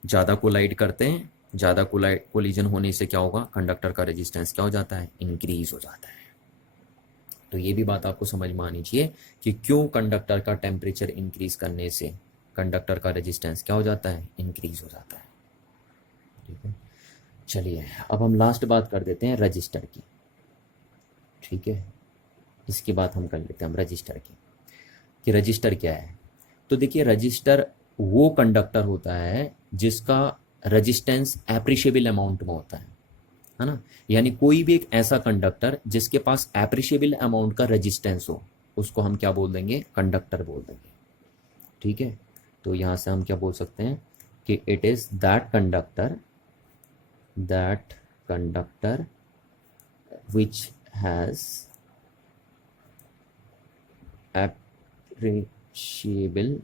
ज़्यादा कोलाइड करते हैं। ज़्यादा कोलिजन होने से क्या होगा, कंडक्टर का रेजिस्टेंस क्या हो जाता है, इंक्रीज हो जाता है। तो ये भी बात आपको समझ में आनी चाहिए कि क्यों कंडक्टर का टेम्परेचर इंक्रीज करने से कंडक्टर का रेजिस्टेंस क्या हो जाता है, इंक्रीज हो जाता है, ठीक है। चलिए अब हम लास्ट बात कर देते हैं रजिस्टर की, ठीक है। इसकी बात हम कर लेते हैं हम रजिस्टर की, कि रजिस्टर क्या है। तो देखिए रजिस्टर वो कंडक्टर होता है जिसका रेजिस्टेंस एप्रिशिएबल अमाउंट में होता है ना। यानी कोई भी एक ऐसा कंडक्टर जिसके पास एप्रिशिएबल अमाउंट का रेजिस्टेंस हो, उसको हम क्या बोल देंगे, कंडक्टर बोल देंगे, ठीक है। तो यहाँ से हम क्या बोल सकते हैं कि it is that conductor which has appreciable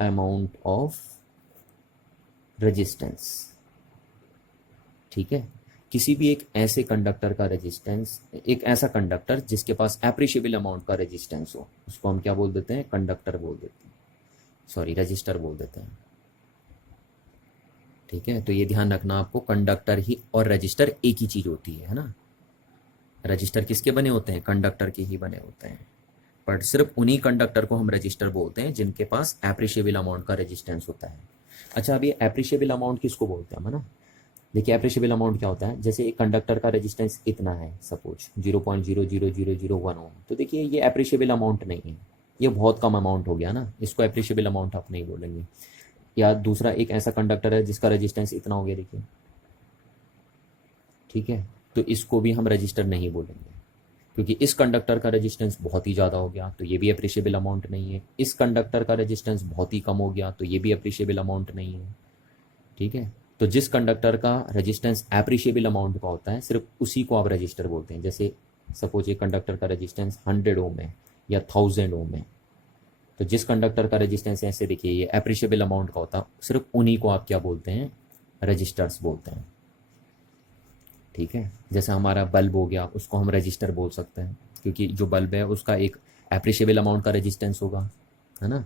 amount of resistance, ठीक है। किसी भी एक ऐसे कंडक्टर का रेजिस्टेंस, एक ऐसा कंडक्टर जिसके पास एप्रिशिएबल अमाउंट का रेजिस्टेंस हो, उसको हम क्या बोल देते हैं, कंडक्टर बोल देते हैं, सॉरी रजिस्टर बोल देते हैं, ठीक है। तो ये ध्यान रखना आपको, कंडक्टर ही और रजिस्टर एक ही चीज़ होती है ना। रजिस्टर किसके बने होते हैं, कंडक्टर के ही बने होते हैं, पर सिर्फ उन्हीं कंडक्टर को हम रजिस्टर बोलते हैं जिनके पास एप्रिशिएबल अमाउंट का रेजिस्टेंस होता है। अच्छा, अब ये एप्रिशिएबल अमाउंट किसको बोलते हैं, है ना। देखिए एप्रिशिएबल अमाउंट क्या होता है, जैसे एक कंडक्टर का रेजिस्टेंस इतना है सपोज 0.00001 ओम, तो देखिए ये एप्रिशिएबल अमाउंट नहीं है, ये बहुत कम अमाउंट हो गया ना, इसको एप्रिशिएबल अमाउंट आप नहीं बोलेंगे। या दूसरा एक ऐसा कंडक्टर है जिसका रेजिस्टेंस इतना हो गया देखिए, ठीक है, तो इसको भी हम रजिस्टर नहीं बोलेंगे, क्योंकि इस कंडक्टर का रेजिस्टेंस बहुत ही ज़्यादा हो गया तो ये भी अप्रिशिएबल अमाउंट नहीं है। इस कंडक्टर का रेजिस्टेंस बहुत ही कम हो गया तो ये भी अप्रिशिएबल अमाउंट नहीं है, ठीक है। तो जिस कंडक्टर का रेजिस्टेंस एप्रिशिएबल अमाउंट का होता है सिर्फ उसी को आप रजिस्टर बोलते हैं। जैसे सपोज एक कंडक्टर का रेजिस्टेंस 100 ओम है या 1000 ओम है, तो जिस कंडक्टर का रेजिस्टेंस ऐसे देखिए ये एप्रिशिएबल अमाउंट का होता है, सिर्फ उन्हीं को आप क्या बोलते हैं, रजिस्टर्स बोलते हैं, ठीक है। जैसे हमारा बल्ब हो गया, उसको हम रजिस्टर बोल सकते हैं, क्योंकि जो बल्ब है उसका एक एप्रिशिएबल अमाउंट का रेजिस्टेंस होगा, है ना।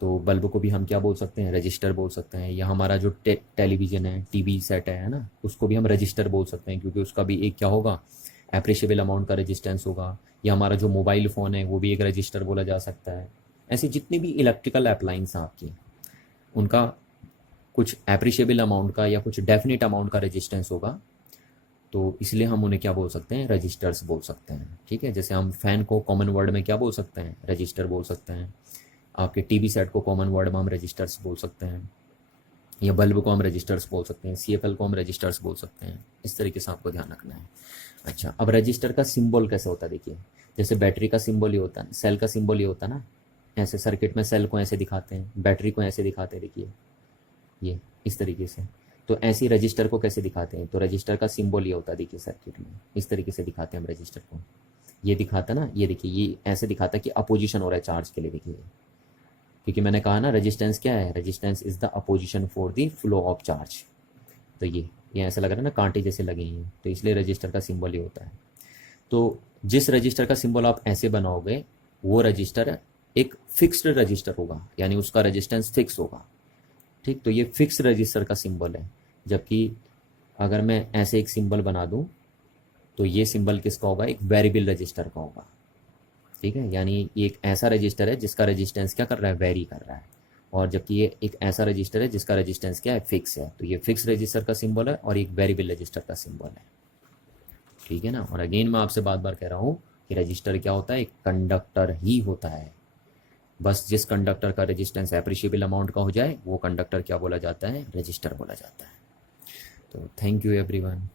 तो बल्ब को भी हम क्या बोल सकते हैं, रजिस्टर बोल सकते हैं। या हमारा जो टेलीविज़न है, टीवी सेट है ना, उसको भी हम रजिस्टर बोल सकते हैं, क्योंकि उसका भी एक क्या होगा, एप्रिशिएबल अमाउंट का रेजिस्टेंस होगा। या हमारा जो मोबाइल फ़ोन है वो भी एक रजिस्टर बोला जा सकता है। ऐसे जितनी भी इलेक्ट्रिकल अप्लाइंस हैं आपकी, उनका कुछ एप्रिशिएबल अमाउंट का या कुछ डेफिनेट अमाउंट का रेजिस्टेंस होगा, तो इसलिए हम उन्हें क्या बोल सकते हैं, रजिस्टर्स बोल सकते हैं, ठीक है। जैसे हम फ़ैन को कॉमन वर्ड में क्या बोल सकते हैं, रजिस्टर बोल सकते हैं। आपके टीवी सेट को कॉमन वर्ड में हम रजिस्टर्स बोल सकते हैं, या बल्ब को हम रजिस्टर्स बोल सकते हैं, सीएफएल को हम रजिस्टर्स बोल सकते हैं। इस तरीके से आपको ध्यान रखना है। अच्छा, अब रजिस्टर का सिंबल कैसे होता है, देखिए जैसे बैटरी का सिंबल ये होता है, सेल का सिंबल ये होता है ना, ऐसे सर्किट में सेल को ऐसे दिखाते हैं, बैटरी को ऐसे दिखाते हैं, देखिए ये इस तरीके से। तो ऐसे ही रजिस्टर को कैसे दिखाते हैं, तो रजिस्टर का सिंबल ये होता है, देखिए सर्किट में इस तरीके से दिखाते हैं हम रजिस्टर को। ये दिखाता है ना, ये देखिए ये ऐसे दिखाता है कि अपोजिशन हो रहा है चार्ज के लिए, देखिए क्योंकि मैंने कहा ना रेजिस्टेंस क्या है, resistance is the opposition for the flow of charge. तो ये ऐसा लग रहा है ना, कांटे जैसे लगे हैं, तो इसलिए रजिस्टर का सिंबल ये होता है। तो जिस रजिस्टर का सिंबल आप ऐसे बनाओगे, वो रजिस्टर एक फिक्स्ड रजिस्टर होगा, यानी उसका रेजिस्टेंस फिक्स होगा, ठीक। तो ये फिक्स रजिस्टर का सिंबल है। जबकि अगर मैं ऐसे एक सिंबल बना दूं, तो ये सिंबल किसका होगा, एक वेरिएबल रजिस्टर का होगा, ठीक है। यानी ये एक ऐसा रजिस्टर है जिसका रेजिस्टेंस क्या कर रहा है, वेरी कर रहा है। और जबकि ये एक ऐसा रजिस्टर है जिसका रेजिस्टेंस क्या है, फिक्स है। तो ये फिक्स रजिस्टर का सिंबल है और एक वेरिएबल रजिस्टर का सिंबल है, ठीक है ना। और अगेन मैं आपसे बार बार कह रहा हूँ कि रजिस्टर क्या होता है, एक कंडक्टर ही होता है। बस जिस कंडक्टर का रेजिस्टेंस एप्रिशिएबल अमाउंट का हो जाए वो कंडक्टर क्या बोला जाता है, रजिस्टर बोला जाता है। तो थैंक यू एवरीवन।